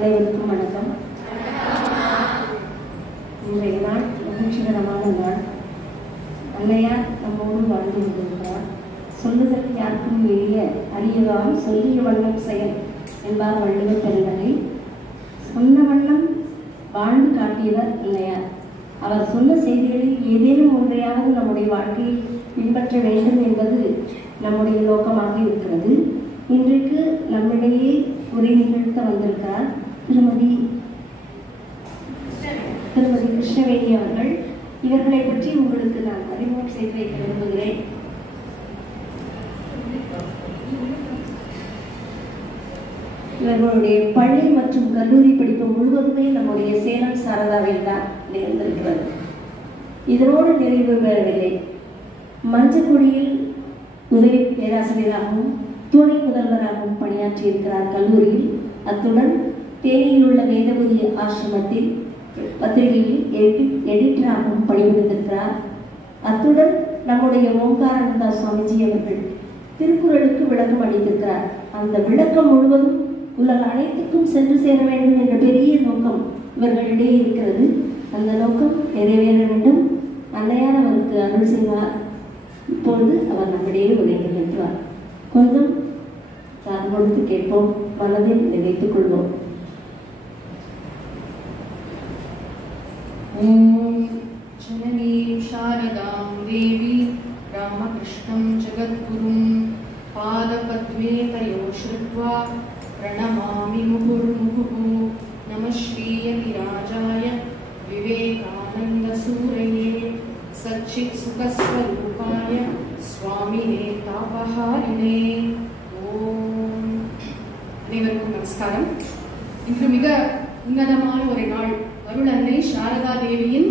அனைவருக்கும் வணக்கம். இன்றைய நாள் மகிழ்ச்சிகரமான நாள். அன்னையார் நம்மோடு வாழ்ந்து கொண்டிருக்கிறார். சொல்லுதல் யாருக்கும் எளிய அறியவாம் சொல்லிய வண்ணம் செயல் என்பார் வள்ளுவர் பெருந்தகை. சொன்ன வண்ணம் வாழ்ந்து காட்டியவர் அன்னையார். அவர் சொன்ன செய்திகளில் ஏதேனும் ஒன்றையாவது நம்முடைய வாழ்க்கையில் பின்பற்ற வேண்டும் என்பது நம்முடைய நோக்கமாக இருக்கிறது. இன்றைக்கு நம்மிடையே உரை நிகழ்த்த வந்திருக்கிறார் திருமதி கிருஷ்ணவேணி அவர்கள். இவர்களை பற்றி உங்களுக்கு நான் அறிமுகம் செய்து வைக்க விரும்புகிறேன். இவர்களுடைய பள்ளி மற்றும் கல்லூரி படிப்பு முழுவதுமே நம்முடைய சேலம் சாரதாவில் தான் நிகழ்ந்திருக்கிறது. இதனோடு நிறைவு பெறவில்லை. மஞ்சக்குடியில் உதவி பேராசிரியராகவும் துணை முதல்வராகவும் பணியாற்றியிருக்கிறார் கல்லூரியில். அத்துடன் தேனியில் உள்ள வேதபுரி ஆசிரமத்தில் பத்திரிகையில் எடிட்டராகவும் பணிபுரிந்திருக்கிறார். அத்துடன் நம்முடைய ஓங்காரானந்தா சுவாமிஜி அவர்கள் திருக்குறளுக்கு விளக்கம் அளித்திருக்கிறார். அந்த விளக்கம் முழுவதும் உலக அனைத்துக்கும் சென்று சேர வேண்டும் என்ற பெரிய நோக்கம் இவர்களிடையே இருக்கிறது. அந்த நோக்கம் நிறைவேற வேண்டும். அன்னையார் அவருக்கு அருள் செய்வார். இப்பொழுது அவர் நம்மிடையே உரை நிகழ்த்துவார். கொஞ்சம் காது கொடுத்து கேட்போம், மனதில் நினைத்துக் கொள்வோம். ஓம் ஜனனீம் சாரதாம் தேவி ராமகிருஷ்ணம் ஜகத்குரும் பாதபத்மே தயோ ஸ்ருத்வா பிரணமாமி முகுர்முகுः நமः ஸ்ரீயதிராஜாய விவேகானந்த சூரயே சச்சித் சுகஸ்வரூபாய சுவாமினே தாபஹாரிணே. ஓம். அனைவருக்கும் நமஸ்காரம். இன்று மிக உன்னதமான ஒரு நாள். அருள் அன்னை சாரதா தேவியின்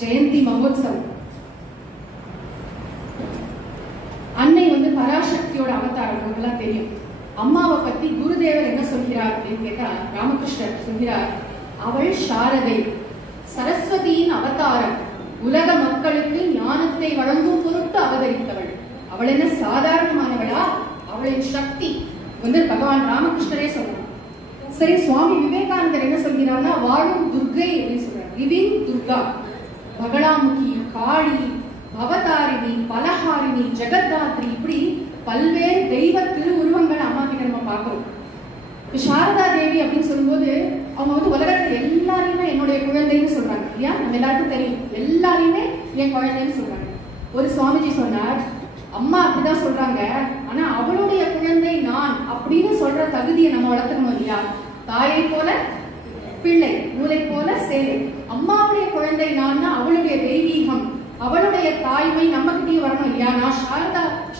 ஜெயந்தி மகோத்சவம். அன்னை பராசக்தியோட அவதாரம் உங்களுக்கெல்லாம் தெரியும். அம்மாவை பத்தி குருதேவர் என்ன சொல்கிறார் அப்படின்னு கேட்டா, ராமகிருஷ்ணர் சொல்கிறார், அவள் சாரதை, சரஸ்வதியின் அவதாரம், உலக மக்களுக்கு ஞானத்தை வழங்கும் பொருட்டு அவதரித்தவள். அவள் என்ன சாதாரணமானவளா? அவளின் சக்தி பகவான் ராமகிருஷ்ணரே சொல்றார். சரி, சுவாமி விவேகானந்தர் என்ன சொல்கிறார்னா, வாழும் துர்கை அப்படின்னு சொல்றார். லிவிங் துர்கா, பகலாமுகி, காளி, அவதாரிணி, பலஹாரிணி, ஜெகத்தாத்ரி, இப்படி பல்வேறு தெய்வ திருவுருவங்கள் அம்மா கிட்ட நம்ம பார்க்கிறோம். சாரதா தேவி அப்படின்னு சொல்லும்போது அவங்க உலகத்துல எல்லாரையுமே என்னுடைய குழந்தைன்னு சொல்றாங்க இல்லையா? நம்ம எல்லாருக்கும் தெரியும், எல்லாரையுமே என் குழந்தைன்னு சொல்றாங்க. ஒரு சுவாமிஜி சொன்னார், அம்மா அப்படிதான் சொல்றாங்க, ஆனா அவளுடைய குழந்தை நான் அப்படின்னு சொல்ற தகுதியை நம்ம வளர்த்துக்கணும் இல்லையா? தாயை போல பிள்ளை, நூலை போல சேலை. அம்மாவுடைய குழந்தை நான்னா அவளுடைய தெய்வீகம், அவளுடைய தாய்மை நம்ம கிட்டயும் வரணும் இல்லையா? நான்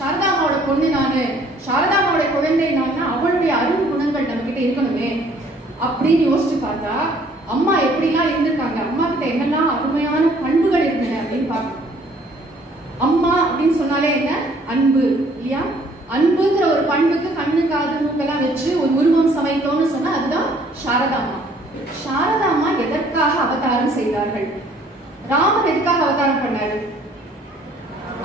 சாரதாமாவோட பொண்ணு நானு, சாரதாமாவோட குழந்தை நான்னா அவளுடைய அருள் குணங்கள் நம்ம கிட்ட இருக்கணுமே அப்படின்னு யோசிச்சு பார்த்தா, அம்மா எப்படிலாம் இருந்திருக்காங்க, அம்மா கிட்ட என்னெல்லாம் அருமையான பண்புகள் இருந்தன அப்படின்னு பார்க்கணும். அம்மா அப்படின்னு சொன்னாலே என்ன? அன்பு இல்லையா? அன்புங்கிற ஒரு பண்புக்கு கண்ணு காது மூக்கெல்லாம் வச்சு ஒரு உருவம் சமைத்தோம்னு சொன்னா அதுதான் சாரதாமா. சாரதாமா எதற்காக அவதாரம் செய்தார்கள்? ராமர் எதுக்காக அவதாரம் பண்ணாரு?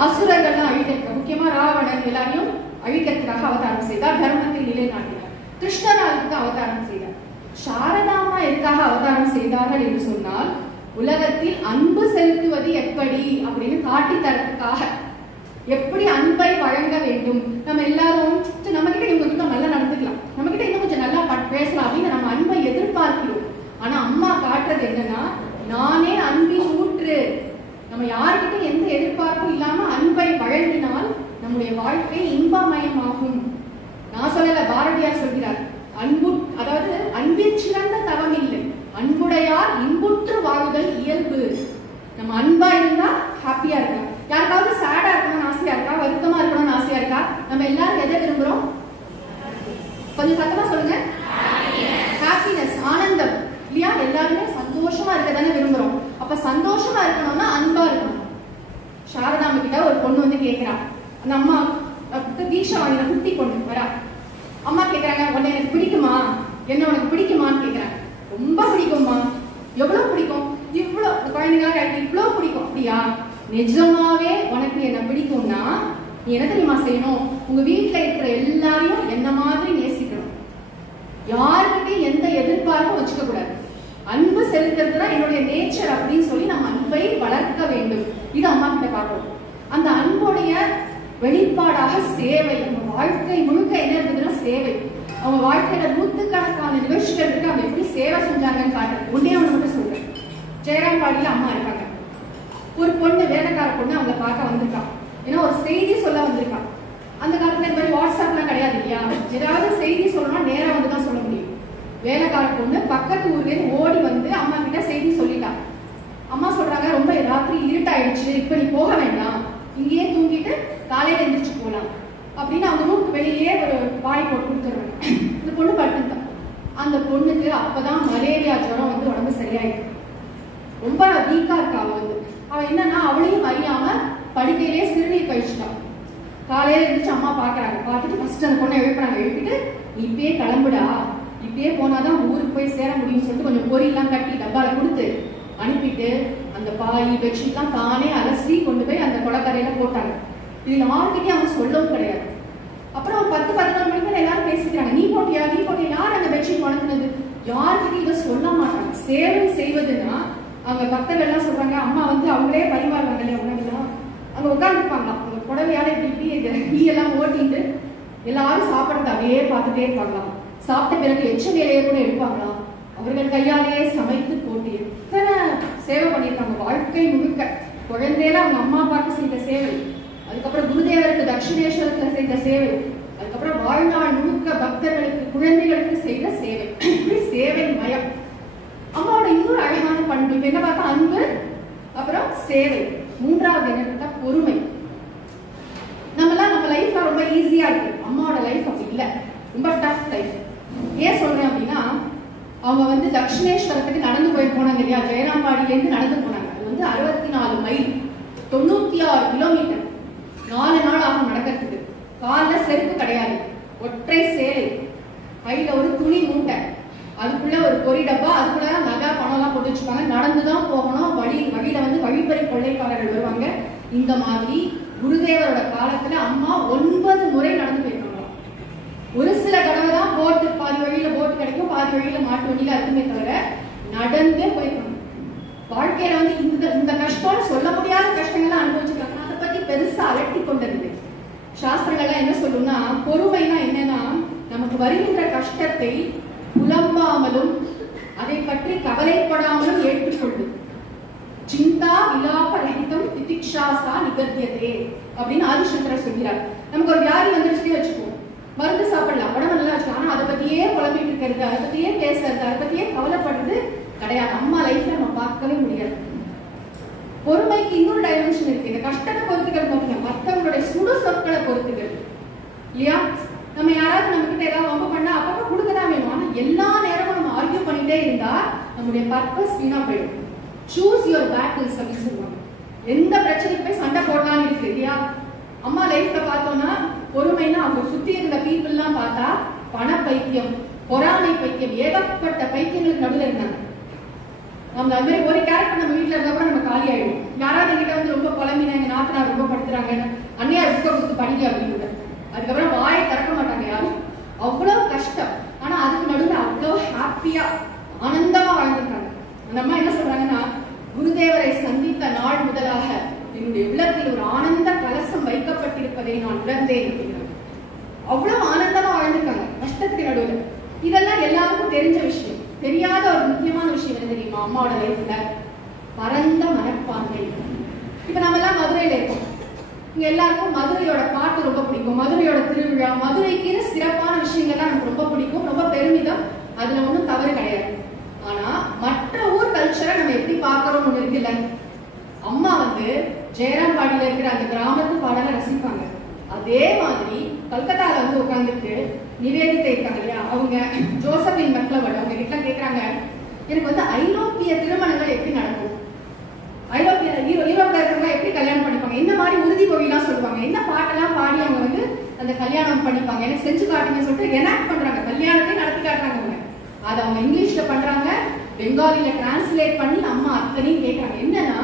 அசுரர்கள்லாம் அழிக்கிறதுக்கு, முக்கியமா ராவணன் எல்லாரையும் அழிக்கிறதுக்காக அவதாரம் செய்தார், தர்மத்தை நிலைநாட்டினார். கிருஷ்ணர் அதுக்கு அவதாரம் செய்தார். சாரதாமா எதுக்காக அவதாரம் செய்தார்கள் என்று சொன்னால், உலகத்தில் அன்பு செலுத்துவது எப்படி அப்படின்னு காட்டி தரத்துக்காக, எப்படி அன்பை வழங்க வேண்டும். நம்ம எல்லாரும் நம்ம கிட்ட இவங்க கிட்ட நல்லா நடந்துக்கலாம், நம்ம கிட்ட இன்னும் கொஞ்சம் நல்லா பேசலாம் அப்படின்னு நம்ம அன்பை எதிர்பார்க்கிறோம். ஆனா அம்மா காட்டுறது என்னன்னா, நானே அன்பின் ஊற்று. நம்ம யாருக்கிட்ட எந்த எதிர்பார்ப்பும் இல்லாம அன்பை வழங்கினால் நம்முடைய வாழ்க்கை இன்பமயமாகும். நான் சொல்லல, பாரதியார் சொல்கிறார், அன்பு, அதாவது அன்பில் சிறந்த தவம் இல்லை, அன்புடையார் இன்புற்று வாழுதல் இயல்பு. நம்ம அன்பா இருந்தா ஹாப்பியா இருக்கலாம். யாருக்காவது சேடா இருக்கணும்னு ஆசையா இருக்கா? வருத்தமா இருக்கணும்னு ஆசையா இருக்கா? நம்ம எல்லாரும் எதை விரும்புறோம்? கொஞ்சம் சத்தமா சொல்லுங்க. ஹாப்பினஸ், ஆனந்தம் இல்லையா? எல்லாருமே சந்தோஷமா இருக்க தானே விரும்புறோம். அப்ப சந்தோஷமா இருக்கணும்னா அன்பா இருக்கணும். சாரதாம கிட்ட ஒரு பொண்ணு கேட்கிறா, அந்த அம்மா தீஷா வாங்கின குட்டி பொண்ணு வரா. அம்மா கேட்கறாங்க, உன்னை எனக்கு பிடிக்குமா? என்ன உனக்கு பிடிக்குமான்னு கேட்கறாங்க. ரொம்ப பிடிக்கும்மா. எவ்வளவு பிடிக்கும்? இவ்வளவு குழந்தைங்களா இவ்வளவு பிடிக்கும். அப்படியா? நிஜமாவே உனக்கு என்ன பிடிக்கும்னா நீ என்ன தெரியுமா செய்யணும்? உங்க வீட்டுல இருக்கிற எல்லாரையும் என்ன மாதிரி நேசிக்கணும். யாருக்கிட்டையும் எந்த எதிர்பார்ப்பும் அன்பு செலுத்துறது தான் என்னுடைய நேச்சர் அப்படின்னு சொல்லி நம்ம அன்பை வளர்க்க வேண்டும். இது அம்மா கிட்ட பார்க்கணும். அந்த அன்புடைய வெளிப்பாடாக சேவை. நம்ம வாழ்க்கை முழுக்க என்ன இருந்ததுன்னா சேவை. அவங்க வாழ்க்கையில நூற்றுக்கணக்கான நிகழ்ச்சிகள் இருக்கு. அவங்க எப்படி சேவை செஞ்சாங்கன்னு காட்டுறது. ஒன்னே ஒண்ணு மட்டும் சொல்றேன். ஜெயராம்பாடியில அம்மா இருக்காங்க. ஒரு பொண்ணு, வேலைக்கார பொண்ணு அவங்களை பார்க்க வந்திருக்கான். ஏன்னா ஒரு செய்தி சொல்ல வந்திருக்கான். அந்த காலத்துல இந்த மாதிரி வாட்ஸ்அப்லாம் கிடையாது இல்லையா? ஏதாவது செய்தி சொல்லணும்னா நேரம் வந்து தான் சொல்ல முடியும். வேலைக்கார பொண்ணு பக்கத்து ஊர்ல இருந்து ஓடி வந்து அம்மா கிட்ட செய்தி சொல்லிட்டான். அம்மா சொல்றாங்க, ரொம்ப ராத்திரி இருட்டாயிடுச்சு, இப்ப நீ போக வேண்டாம், இங்கேயே தூங்கிட்டு காலையில எந்திரிச்சு போலாம் அப்படின்னு அவங்க ரூமுக்கு வெளியிலேயே ஒரு பாய் போட்டு கொடுத்துருவாங்க. இந்த பொண்ணு படுத்துட்டான். அந்த பொண்ணுக்கு அப்பதான் மலேரியா ஜுரம் வந்து உடம்பு சரியாயிடும். ரொம்ப வீக்கா இருக்கா. அவன் என்னன்னா அவளையும் அறியாம படுக்கையிலேயே சிறுநீர் கழிச்சுட்டான். காலையில இருந்துச்சு அம்மா பாக்குறாங்க. பார்த்துட்டு ஃபர்ஸ்ட் அந்த பொண்ணை எழுப்புறாங்க. எழுப்பிட்டு இப்பயே கிளம்புடா, இப்பயே போனாதான் ஊருக்கு போய் சேர முடியும்னு சொல்லிட்டு கொஞ்சம் பொரியெல்லாம் கட்டி டப்பால கொடுத்து அனுப்பிட்டு அந்த பாய் பெட்ஷீட்லாம் தானே அலசி கொண்டு போய் அந்த கொடக்கரையில போட்டாங்க. இது யாருக்கிட்டே அவன் சொல்லவும் கிடையாது. அப்புறம் ஒரு 10-11 மணிக்கு எல்லாரும் பேசிக்கிறாங்க. நீ போட்டியா, நீ போட்டியா, யார் அந்த பெட்ஷீட் உணர்த்தினது? யாருக்கிட்டையும் இதை சொல்ல மாட்டாங்க. சேவை செய்வதுன்னா அவங்க பக்தர்கள் எல்லாம் சொல்றாங்க, அம்மா வந்து அவங்களே பரிமாறுவாங்க இல்லையா உணவுலாம். அங்க உட்காந்துருப்பாங்களாம். அவங்க புடவையால இப்படி டீ எல்லாம் ஓட்டிட்டு எல்லாரும் சாப்பிட்றது அப்படியே பார்த்துட்டே இருப்பாங்களாம். சாப்பிட்ட பிறகு எச்ச வேலையை கூட எடுப்பாங்களாம். அவர்கள் கையாலேயே சமைத்து போட்டு எத்தனை சேவை பண்ணியிருக்காங்க வாழ்க்கை முழுக்க. குழந்தையில அவங்க அம்மா அப்பாவுக்கு செய்த சேவை, அதுக்கப்புறம் குருதேவருக்கு தட்சிணேஸ்வரத்துல செய்த சேவை, அதுக்கப்புறம் வாழ்நாள் முழுக்க பக்தர்களுக்கு குழந்தைகளுக்கு செய்த சேவை. சேவை மயம். அம்மாவோட இன்னொரு அழகான பண்பு என்ன பார்த்தா அன்பு, அப்புறம் சேவை. மூன்றாவது என்ன பார்த்தா பொறுமை. நம்ம லைஃப்ல ரொம்ப ஈஸியா இருக்கு. அம்மாவோட லைஃப் அப்படி இல்லை, ரொம்ப டஃப் லைஃப். ஏன் சொல்றேன் அப்படின்னா, அவங்க வந்து தட்சிணேஸ்வரத்துக்கு நடந்து போய் போனாங்க இல்லையா? ஜெயராம்பாடியில இருந்து நடந்து போனாங்க. அது வந்து 64 மைல், 96 கிலோமீட்டர். 4 நாள் ஆகும் நடக்கிறதுக்கு. கால்ல செருப்பு கிடையாது, ஒற்றை சேலை, கையில ஒரு துணி மூட்டை, அதுக்குள்ள ஒரு பொறி டப்பா, அதுக்குள்ள நகை பணம் எல்லாம் போட்டு வச்சுப்பாங்க. நடந்துதான் போகணும். வழியில வந்து வழிப்பறி கொள்ளைக்காரர்கள் வருவாங்க. இந்த மாதிரி குருதேவரோட காலத்துல அம்மா 9 முறை நடந்து போயிருக்காங்க. ஒரு சில தடவை தான் போட்டு, பாதி வழியில போட்டு கிடைக்கும், பாதி வழியில மாட்டு வண்டியில இருக்குமே தவிர நடந்தே போயிருக்காங்க. வாழ்க்கையில வந்து இந்த கஷ்டம், சொல்ல முடியாத கஷ்டங்கள்லாம் அனுபவிச்சிருக்காங்க. அதை பத்தி பெருசா அலட்டி கொண்டது. சாஸ்திரங்கள்லாம் என்ன சொல்லும்னா, பொறுமைனா என்னன்னா, நமக்கு வருகின்ற கஷ்டத்தை புலம்பாமலும் அதை பற்றி கவலைப்படாமலும் ஏற்றுக்கொள்ளும். சிந்தா விலாப ரஹிதம் திதிக்ஷாசா நிகத்தியதே அப்படின்னு ஆதிசங்கரர் சொல்கிறார். நமக்கு ஒரு வியாதி வந்துருச்சுன்னு வச்சுக்கோம், மருந்து சாப்பிடலாம், உடம்பு நல்லா வச்சுக்கலாம். ஆனா அதை பத்தியே புலம்பிட்டு இருக்கிறது, அதை பத்தியே பேசுறது, அதை பத்தியே கவலைப்படுறது கிடையாது. அம்மா லைஃப்ல நம்ம பார்க்கவே முடியாது. பொறுமைக்கு இன்னொரு டைமென்ஷன் இருக்கு. இந்த கஷ்டத்தை பொறுத்துக்கள் பார்த்தீங்க, மற்றவங்களுடைய சுடு சொற்களை பொறுத்துக்கள் இல்லையா? நம்ம யாராவது நம்ம கிட்ட ஏதாவது ரொம்ப பண்ணா அப்பப்ப கொடுக்கதான் வேணும். ஆனா எல்லா நேரமும் நம்ம ஆர்கியூ பண்ணிட்டே இருந்தா நம்முடைய பர்பஸ் வீணா போயிடும். சூஸ் யுவர் பேட்டில்ஸ் அப்படின்னு சொல்லுவாங்க. எந்த பிரச்சனைக்கு போய் சண்டை போடலான்னு இருக்கு இல்லையா? அம்மா லைஃப்ல பார்த்தோம்னா பொறுமைன்னா அவங்க சுத்தி இருந்த பீப்புள் எல்லாம் பார்த்தா பண பைத்தியம், பொறாமை பைத்தியம், ஏகப்பட்ட பைத்தியங்களுக்கு நடுவில் இருந்தாங்க. நம்ம அது மாதிரி ஒரு கேரக்டர் நம்ம வீட்டுல இருந்தா கூட நம்ம காலி ஆயிடும். யாராவது எங்கிட்ட வந்து ரொம்ப புலம்பினா, எங்க நாத்தனார் ரொம்ப படுத்துறாங்க, அன்னையா புக்க கொடுத்து படிங்க அப்படின்னு, அதுக்கப்புறம் வாயை திறக்க மாட்டாங்க யாரும். அவ்வளவு கஷ்டம். ஆனா அதுக்கு நடுவில் அவ்வளவு ஹாப்பியா ஆனந்தமா வாழ்ந்துருக்காங்க. அந்த அம்மா என்ன சொல்றாங்கன்னா, குருதேவரை சந்தித்த நாள் முதலாக என்னுடைய உள்ளத்தில் ஒரு ஆனந்த கலசம் வைக்கப்பட்டிருப்பதை நான் உணர்ந்தேன். அவ்வளவு ஆனந்தமா வாழ்ந்துருக்காங்க கஷ்டத்துக்கு நடுவில். இதெல்லாம் எல்லாருக்கும் தெரிஞ்ச விஷயம். தெரியாத ஒரு முக்கியமான விஷயம் என்ன தெரியுமா? அம்மாவோட லைஃப்ல பரந்த மனப்பான்மை. இப்ப நம்ம எல்லாம் மதுரையில இருக்கோம். இங்க எல்லாருக்கும் மதுரையோட பாட்டு ரொம்ப பிடிக்கும், மதுரையோட திருவிழா, மதுரைக்கு சிறப்பான விஷயங்கள்லாம் நமக்கு ரொம்ப பிடிக்கும், ரொம்ப பெருமிதம். அதுல ஒன்றும் தவறு கிடையாது. ஆனா மற்ற ஊர் கல்ச்சரை நம்ம எப்படி பாக்குறோம்னு ஒண்ணு இருக்குல்ல. அம்மா வந்து ஜெயராம்பாடியில இருக்கிற அந்த கிராமத்து பாடலை ரசிப்பாங்க. அதே மாதிரி கல்கத்தால வந்து உட்காந்துட்டு நிவேதித்தை இருக்காங்க இல்லையா, அவங்க ஜோசபின் மெக்லவர்ட், அவங்க கிட்ட கேட்கறாங்க, எனக்கு வந்து ஐரோப்பிய திருமணங்கள் எப்படி நடக்கும், யூரோப்ல இருக்கிறவங்க எப்படி கல்யாணம் பண்ணிப்பாங்க, என்ன மாதிரி உறுதிமொழி எல்லாம் சொல்லுவாங்க, என்ன பாட்டெல்லாம் பாடி அவங்க வந்து அந்த கல்யாணம் பண்ணிப்பாங்க, எனக்கு செஞ்சு காட்டுங்க சொல்லிட்டு எனாக்ட் பண்றாங்க, கல்யாணத்தை நடத்தி காட்டுறாங்க. அவங்க அதை அவங்க இங்கிலீஷ்ல பண்றாங்க, பெங்காலில டிரான்ஸ்லேட் பண்ணி அம்மா அத்தனையும் கேட்கறாங்க. என்னன்னா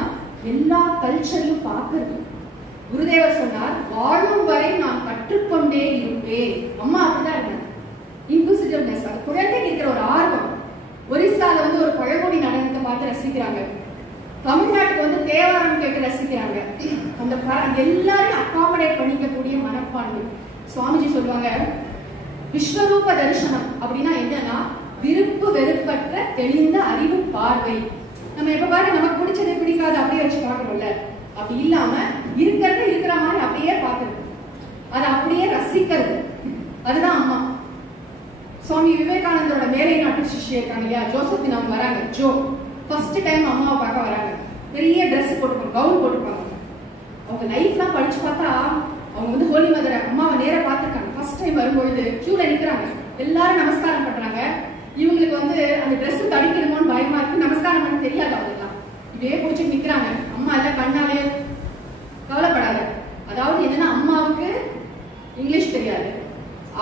எல்லா கல்ச்சரையும் பார்க்கறது. குருதேவர் சொன்னார், வாழும் வரை நான் கற்றுக்கொண்டே இருப்பேன். அம்மா அப்படிதான் இருக்காங்க. இன்குசிட்டிவ்னஸ், அது குழந்தைக்கு இருக்கிற ஒரு ஆர்வம். ஒரிசால வந்து ஒரு பழங்குடி நடனத்தை பார்த்து ரசிக்கிறாங்க. தமிழ்நாட்டுக்கு வந்து தேவாரம் கேட்டு ரசிக்கிறாங்க. அந்த எல்லாரையும் அகாமடேட் பண்ணிக்கக்கூடிய மனப்பான்மை. சுவாமிஜி சொல்லுவாங்க, விஸ்வரூப தரிசனம் அப்படின்னா என்னன்னா விருப்பு வெறுப்பற்ற தெளிந்த அறிவு பார்வை. நம்ம எப்ப பாரு நமக்கு பிடிச்சதை பிடிக்காது அப்படியே வச்சு பார்க்கணும்ல, அப்படி இல்லாம இருக்கிறது இருக்கிற மாதிரி அப்படியே பார்க்கறது, அதை அப்படியே ரசிக்கிறது. அதுதான் அம்மா. சுவாமி விவேகானந்தரோட மேலை நாட்டு சிஷ்யா இருக்காங்க இல்லையா, ஜோசப்பின், அவங்க வராங்க. ஜோ ஃபர்ஸ்ட் டைம் அம்மாவை பார்க்க வராங்க. பெரிய ட்ரெஸ் போட்டுப்பாங்க, கவுன் போட்டுப்பாங்க. அவங்க லைஃப்லாம் படிச்சு பார்த்தா அவங்க வந்து ஹோலி மதர் அம்மாவை நேரா பார்த்துருக்காங்க. ஃபர்ஸ்ட் டைம் வரும்பொழுது கியூல நிக்கிறாங்க, எல்லாரும் நமஸ்காரம் பண்றாங்க. இவங்களுக்கு வந்து அந்த ட்ரெஸ் தடிக்கணுமோன்னு பயமா இருக்கு, நமஸ்காரம் பண்ண தெரியாது அவங்களுக்குலாம். இதே பிடிச்சிட்டு நிக்கிறாங்க. அம்மா எல்லாம் கண்ணாலே கவலைப்படாத. அதாவது என்னன்னா அம்மாவுக்கு இங்கிலீஷ் தெரியாது,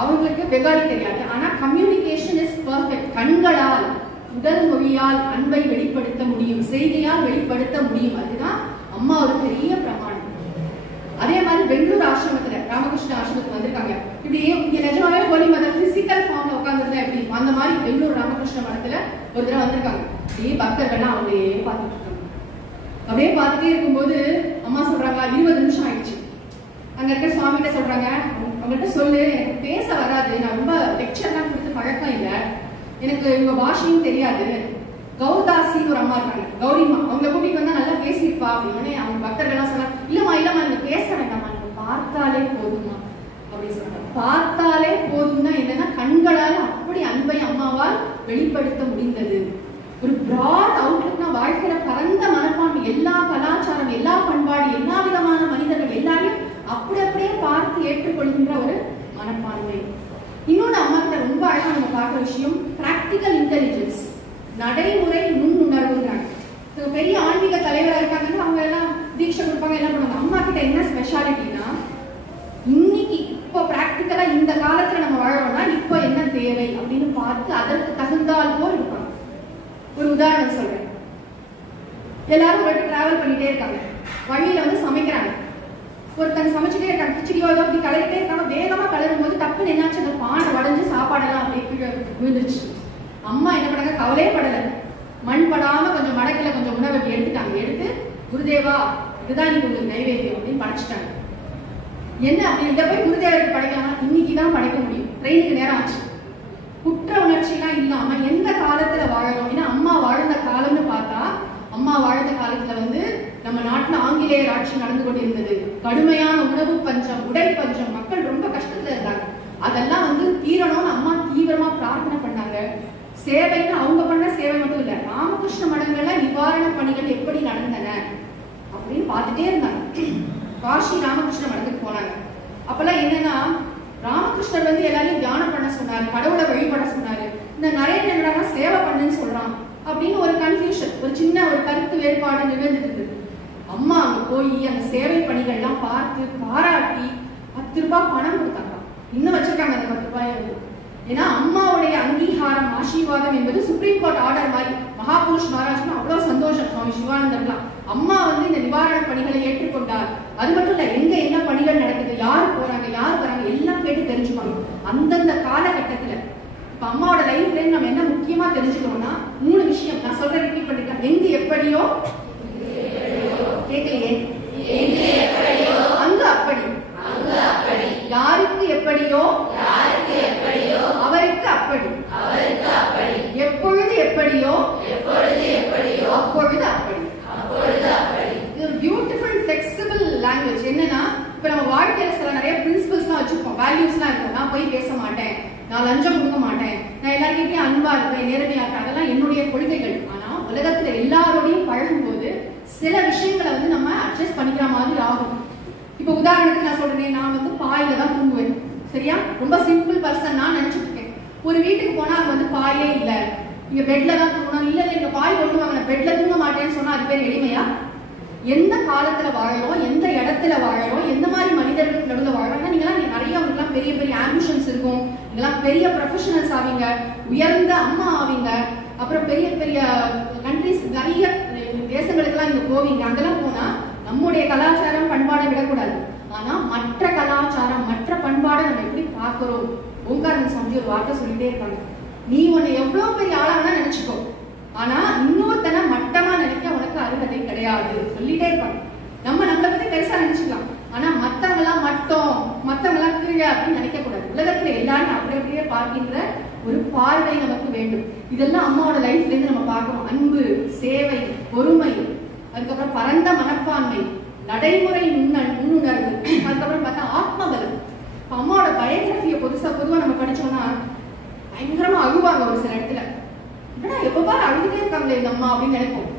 அவங்களுக்கு பெங்காலி தெரியாது, ஆனா கம்யூனிகேஷன் இஸ் பர்ஃபெக்ட். கண்களால் உடல் மொழியால் அன்பை வெளிப்படுத்த முடியும், செய்தியால் வெளிப்படுத்த முடியும். அதுதான் அம்மா ஒரு பெரிய பிரமாணம். அதே மாதிரி பெங்களூர் ஆசிரமத்துல ராமகிருஷ்ண ஆசிரமத்துக்கு வந்திருக்காங்க. இப்படியே இங்க நிஜமாவே ஹோலி மதர் பிசிக்கல் ஃபார்ம்ல உட்கார்ந்துருந்தா எப்படி, அந்த மாதிரி பெங்களூர் ராமகிருஷ்ண மடத்துல ஒரு தடவை வந்திருக்காங்க. அப்படியே பக்தர்கள்லாம் அவங்களே பார்த்துட்டு இருக்காங்க. அப்படியே பார்த்துட்டே இருக்கும்போது அம்மா சொல்றாங்க, 20 நிமிஷம் ஆயிடுச்சு. அங்க இருக்க சுவாமி கிட்ட சொல்றாங்க, அவங்கள்ட்ட சொல்லு, எனக்கு பேச வராது, நான் ரொம்ப லெக்சர் தான் கொடுத்து பழக்கம் இல்லை, எனக்கு இவங்க பாஷையும் தெரியாது. கௌதாசின்னு ஒரு அம்மா இருக்காங்க, கௌரிமா, அவங்களை கூட்டிட்டு வந்தா நல்லா பேசியிருப்பா அப்படின்னு. அவங்க பக்தர்கள்லாம் சொன்னாங்க, இல்லம்மா நீங்க பேச வேண்டாமா, நீங்க பார்த்தாலே போதுமா அப்படின்னு சொன்னாங்க. பார்த்தாலே போதும்னா என்னன்னா கண்களால் அப்படி அன்பை அம்மாவால் வெளிப்படுத்த முடிந்தது. ஒரு பிராட் அவுட்லுக்னா வாழ்க்கையில பரந்த மனப்பான்மை, எல்லா கலாச்சாரம், எல்லா பண்பாடு, எல்லா விதமான மனிதர்கள் எல்லாரையும் அப்படி அப்படியே பார்த்து ஏற்றுக்கொள்கின்ற ஒரு மனப்பான்மை. இன்னொன்று அம்மா கிட்ட ரொம்ப அழகா நம்ம பார்க்குற விஷயம் பிராக்டிக்கல் இன்டெலிஜென்ஸ், நடைமுறை நுண்ணுணர்வுங்கிறாங்க. பெரிய ஆன்மீக தலைவராக இருக்காங்கன்னா அவங்க எல்லாம் தீட்சை கொடுப்பாங்க, எல்லாம் பண்ணுவாங்க. அம்மா கிட்ட என்ன ஸ்பெஷாலிட்டினா, இன்னைக்கு இப்போ பிராக்டிக்கலா இந்த காலத்துல நம்ம வாழறோம்னா இப்போ என்ன தேவை அப்படின்னு பார்த்து அதற்கு தகுந்தால் போல் இருப்பாங்க. ஒரு உதாரணம் சொல்றேன். எல்லாரும் ஒரு டிராவல் பண்ணிட்டே இருக்காங்க, வழியில வந்து சமைக்கிறாங்க. ஒருத்தங்க சமைச்சுட்டே இருக்காங்க, கிச்சடியோ ஏதோ அப்படி கலரிட்டே இருக்காங்க. வேகமா கலரும் போது டப்புன்னு என்னாச்சு, அந்த பானை உடஞ்சு சாப்பாடெல்லாம் அப்படியே கீழே விழுந்துருச்சு. அம்மா என்ன பண்ணாங்க, கவலையே படலை, மண் படாம கொஞ்சம் மடக்கில கொஞ்சம் உணவை எடுத்துட்டாங்க. எடுத்து குருதேவா இதுதான் நீங்க உங்களுக்கு நைவேத்தியம் அப்படின்னு படைச்சிட்டாங்க. என்ன அப்படி இதை போய் குருதேவருக்கு படைக்கலாம், இன்னைக்குதான் படைக்க முடியும், ட்ரெயினுக்கு நேரம் ஆச்சு. குற்ற உணர்ச்சி எல்லாம் இல்லாம எந்த காலத்துல வாழறோம். ஏன்னா அம்மா வாழ்ந்த காலம்னு பார்த்தா, அம்மா வாழ்ந்த காலத்துல வந்து நம்ம நாட்டுல ஆங்கிலேயர் ஆட்சி நடந்து கொண்டிருந்தது. கடுமையான உணவு பஞ்சம், உடை பஞ்சம், மக்கள் ரொம்ப கஷ்டத்துல இருந்தாங்க. அதெல்லாம் வந்து தீரணும்னு அம்மா தீவிரமா பிரார்த்தனை பண்ணாங்க. சேவைன்னு அவங்க பண்ண சேவை மட்டும் இல்ல, ராமகிருஷ்ண மடங்கள்ல நிவாரண பணிகள் எப்படி நடந்தன அப்படின்னு பார்த்துட்டே இருந்தாங்க. காஷி ராமகிருஷ்ண மடத்துக்கு போனாங்க. அப்பெல்லாம் என்னன்னா, ராமகிருஷ்ணர் வந்து எல்லாரையும் தியானம் பண்ண சொன்னாரு, கடவுளை வழிபட சொன்னாரு. இந்த நரேந்திரனா சேவை பண்ணுன்னு சொல்றான் அப்படின்னு ஒரு கன்ஃபியூஷன், ஒரு சின்ன ஒரு கருத்து வேறுபாடு நிகழ்ந்துட்டு இருந்தது. அம்மா அங்க போய் அந்த சேவை பணிகள்லாம் பார்த்து பாராட்டி 10 ரூபாய் பணம் கொடுத்தாங்க. இன்னும் வச்சிருக்காங்க அந்த 10 ரூபாயை. ஏன்னா அம்மாவுடைய அங்கீகாரம், ஆசீர்வாதம் என்பது சுப்ரீம் கோர்ட் ஆர்டர் மாதிரி. மகாபுருஷ் மகாராஜ்க்கு அவ்வளவு சந்தோஷம். சுவாமி சிவானந்தர்லாம் அம்மா வந்து இந்த நிவாரண பணிகளை ஏற்றுக்கொண்டார். அது மட்டும் இல்ல, எங்க என்ன பணிகள் நடக்குது, யாரு போறாங்க யாரு வராங்க எல்லாம் கேட்டு தெரிஞ்சுப்பாங்க. அந்தந்த காலகட்டத்துல இப்ப அம்மாவோட லைஃப்ல நம்ம என்ன முக்கியமா தெரிஞ்சுக்கணும்னா 3 விஷயம். நான் சொல்றேன், ரிப்பீட் பண்ணிட்டேன். எங்க எப்படியோ கேட்கலையே, அங்க அப்படி, யாருக்கு எப்படியோ அவருக்கு அப்படி, எப்பொழுது எப்படியோ அப்பொழுது அப்படி. இது ஒரு பியூட்டிஃபுல் ஃபிளெக்சிபிள் லாங்குவேஜ். என்னன்னா, இப்ப நம்ம வாழ்க்கையில சில நிறைய பிரின்சிபல்ஸ்லாம் வச்சிருப்போம், வேல்யூஸ்லாம் இருக்கும். நான் போய் பேச மாட்டேன், நான் லஞ்சம் கொடுக்க மாட்டேன், நான் எல்லாருக்கிட்டையும் அன்பா இருப்பேன், நேரடியா இருப்பேன், அதெல்லாம் என்னுடைய கொள்கைகள். ஆனா உலகத்துல எல்லாரோடையும் பழகும் போது சில விஷயங்களை வந்து நம்ம அட்ஜஸ்ட் பண்ணிக்கிற மாதிரி ஆகும். இப்ப உதாரணத்துக்கு நான் சொல்றேன், நான் வந்து பாயில தான் தூங்குவேன், சரியா? ரொம்ப சிம்பிள் பர்சன் நான் நினைச்சிட்டு இருக்கேன். ஒரு வீட்டுக்கு போனா அங்க வந்து பாயே இல்ல, இங்க பெட்ல தான் தூங்கணும், இல்ல இங்க பாய் கொண்டுவாங்க, நான் பெட்ல தூங்க மாட்டேன்னு சொன்னா அது பேர் எளிமையா? எந்த காலத்துல வாழறோம், எந்த இடத்துல வாழறோம், எந்த மாதிரி மனிதர்களுக்கு நடுவில் வாழறோம். நீங்களாம் நிறைய உங்களுக்குலாம் பெரிய பெரிய ஆம்பிஷன்ஸ் இருக்கும், நீங்களாம் பெரிய ப்ரொஃபஷனல்ஸ் ஆவீங்க, உயர்ந்த அம்மா ஆவீங்க, அப்புறம் பெரிய பெரிய கண்ட்ரிஸ், நிறைய தேசங்களுக்கெல்லாம் நீங்க போவீங்க. அங்கெல்லாம் போனா நம்முடைய கலாச்சாரம் பண்பாடை விடக்கூடாது. ஆனா மற்ற கலாச்சாரம், மற்ற பண்பாடை நம்ம எப்படி பார்க்கிறோம். ஓங்காரன் சாமி ஒரு வார்த்தை சொல்லிட்டே இருப்பாங்க, நீ உன்னை எவ்வளவு பெரிய ஆளானா நினைச்சுக்கோ, ஆனா இன்னொருத்தனை மட்டமா நினைக்க உனக்கு அருகதை கிடையாது சொல்லிட்டே இருப்பாங்க. நம்ம நம்மளை பத்தி பெருசா நினைச்சுக்கலாம், ஆனா மத்தவங்க எல்லாம் மட்டம், மத்தவங்க எல்லாம் கீழே அப்படின்னு நினைக்க கூடாது. உலகத்துல எல்லாரும் அப்படி அப்படியே பார்க்கின்ற ஒரு பார்வை நமக்கு வேண்டும். இதெல்லாம் அம்மாவோட லைஃப்ல இருந்து நம்ம பார்க்கணும். அன்பு, சேவை, பொறுமை, அதுக்கப்புறம் பரந்த மனப்பான்மை, நடைமுறை நுண்ணுணர்வு, அதுக்கப்புறம் பார்த்தா ஆத்மபலம். அம்மாவோட பயோகிராஃபியை பொதுவா நம்ம படிச்சோம்னா பயங்கரமா அழுவாங்க. ஒரு சில இடத்துல ஏன்னா எப்ப பாரு அழுதுட்டே இருக்காங்களே இந்த அம்மா அப்படின்னு நினைப்போம்.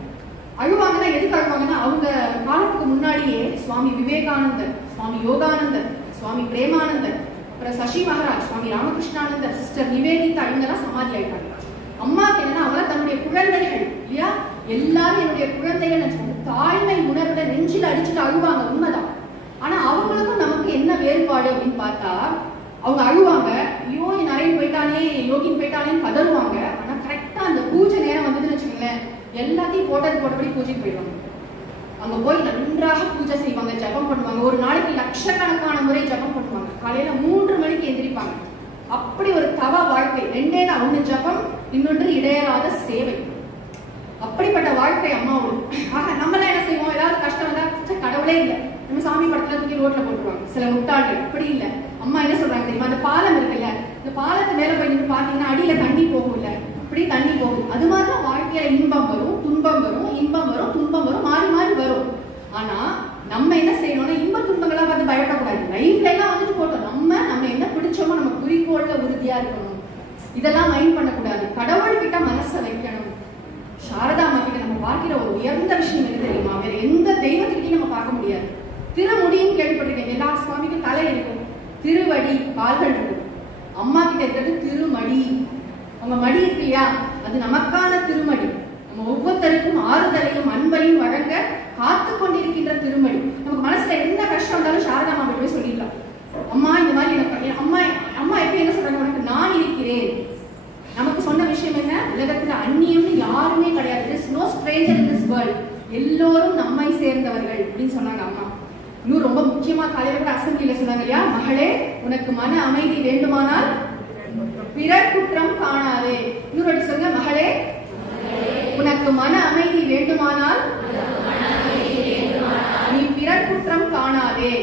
அழுவாங்கன்னா எதுக்கு அழுவாங்கன்னா, அவங்க காலத்துக்கு முன்னாடியே சுவாமி விவேகானந்தர், சுவாமி யோகானந்தர், சுவாமி பிரேமானந்தர், அப்புறம் சசி மகாராஜ், சுவாமி ராமகிருஷ்ணானந்தர், சிஸ்டர் நிவேதிதா, இவங்கெல்லாம் சமாதி ஆயிட்டாங்க. அம்மாக்கு என்னன்னா அவங்கள தன்னுடைய குழந்தைகள் இல்லையா, எல்லாரும் என்னுடைய குழந்தைகள் நினைச்சாங்க. தாய்மை உணர்வுல நெஞ்சில் அடிச்சுட்டு அழுவாங்க, உண்மைதான். ஆனா அவங்களுக்கும் நமக்கு என்ன வேறுபாடு அப்படின்னு பார்த்தா, அவங்க அழுவாங்க, ஐயோ நிறைய போயிட்டானே, யோகின் போயிட்டானேன்னு கதறுவாங்க. ஆனா கரெக்டா அந்த பூஜை நேரம் வந்ததுன்னு வச்சுக்கோங்களேன், எல்லாத்தையும் போட்டபடி பூஜைக்கு போயிடுவாங்க. அங்க போய் நன்றாக பூஜை செய்வாங்க, ஜபம் பண்ணுவாங்க. ஒரு நாளைக்கு லட்சக்கணக்கான முறை ஜபம் பண்ணுவாங்க. காலையில 3 மணிக்கு எந்திரிப்பாங்க. அப்படி ஒரு தவ வாழ்க்கை. 2 தான், ஒண்ணு ஜபம், இன்னொன்று இடையறாத சேவை. அப்படிப்பட்ட வாழ்க்கை அம்மாவோட. ஆக நம்மளாம் என்ன செய்வோம், ஏதாவது கஷ்டம் வந்தா கடவுளே இல்லை, நம்ம சாமி படத்துல தூக்கி ரோட்ல போட்டுருவாங்க சில முட்டாள்கள். அப்படி இல்லை. அம்மா என்ன சொல்றாங்க தெரியுமா, அந்த பாலம் இருக்குல்ல, இந்த பாலத்து மேல போய் நின்று பாத்தீங்கன்னா அடியில தண்ணி போகும் இல்ல, அப்படி தண்ணி போகும். அது மாதிரிதான் வாழ்க்கையில இன்பம் வரும், துன்பம் வரும், இன்பம் வரும், துன்பம் வரும், மாறி மாறி வரும். ஆனா நம்ம என்ன செய்யணும்னா, இன்ப துன்பங்களா பார்த்து பயப்படக்கூடாது. லைஃப்ல எல்லாம் வந்துட்டு போட்டோம், நம்ம என்ன பிடிச்சோமோ நம்ம குறிக்கோள்ல உறுதியா இருக்கணும். இதெல்லாம் மைண்ட் பண்ணக்கூடாது. கடவுள் கிட்ட மனசை வைக்கணும். சாரதா அம்மா கிட்ட நம்ம பார்க்கிற ஒரு உயர்ந்த விஷயம் என்ன தெரியுமா, வேற எந்த தெய்வத்திட்டையும் நம்ம பார்க்க முடியாது. திருமுடியும் கேள்விப்பட்டிருக்கேன், எல்லா சுவாமிக்கும் தலை இருக்கும், திருவடி கால்கள் இருக்கும். அம்மா கிட்ட இருக்கிறது திருமடி. அவங்க மடி இருக்கு இல்லையா, அது நமக்கான திருமடி. நம்ம ஒவ்வொருத்தருக்கும் ஆறுதலையும் அன்பையும் வழங்க காத்து கொண்டிருக்கின்ற திருமடி. நமக்கு மனசுல என்ன கஷ்டம் இருந்தாலும் சாரதா அம்மா கிட்ட போய் சொல்லிடலாம், அம்மா இந்த மாதிரி எனக்கு அம்மா எப்ப என்ன சொல்றாங்க, உனக்கு நான் இருக்கிறேன். நமக்கு சொன்ன விஷயம் என்ன, உலகத்துல அந்நியம்னு யாருமே கிடையாது. No stranger in this world. எல்லோரும் நம்மை சேர்ந்தவர்கள் அப்படின்னு சொன்னாங்க அம்மா. இன்னும் ரொம்ப முக்கியமா காலையில கூட அசம்பிளில சொன்னாங்க இல்லையா, மகளே உனக்கு மன அமைதி வேண்டுமானால் பிறர் குற்றம் காணாதே. இன்னொரு சொல்லுங்க, மகளே உனக்கு மன அமைதி வேண்டுமானால் நீ பிறர் குற்றம் காணாதே.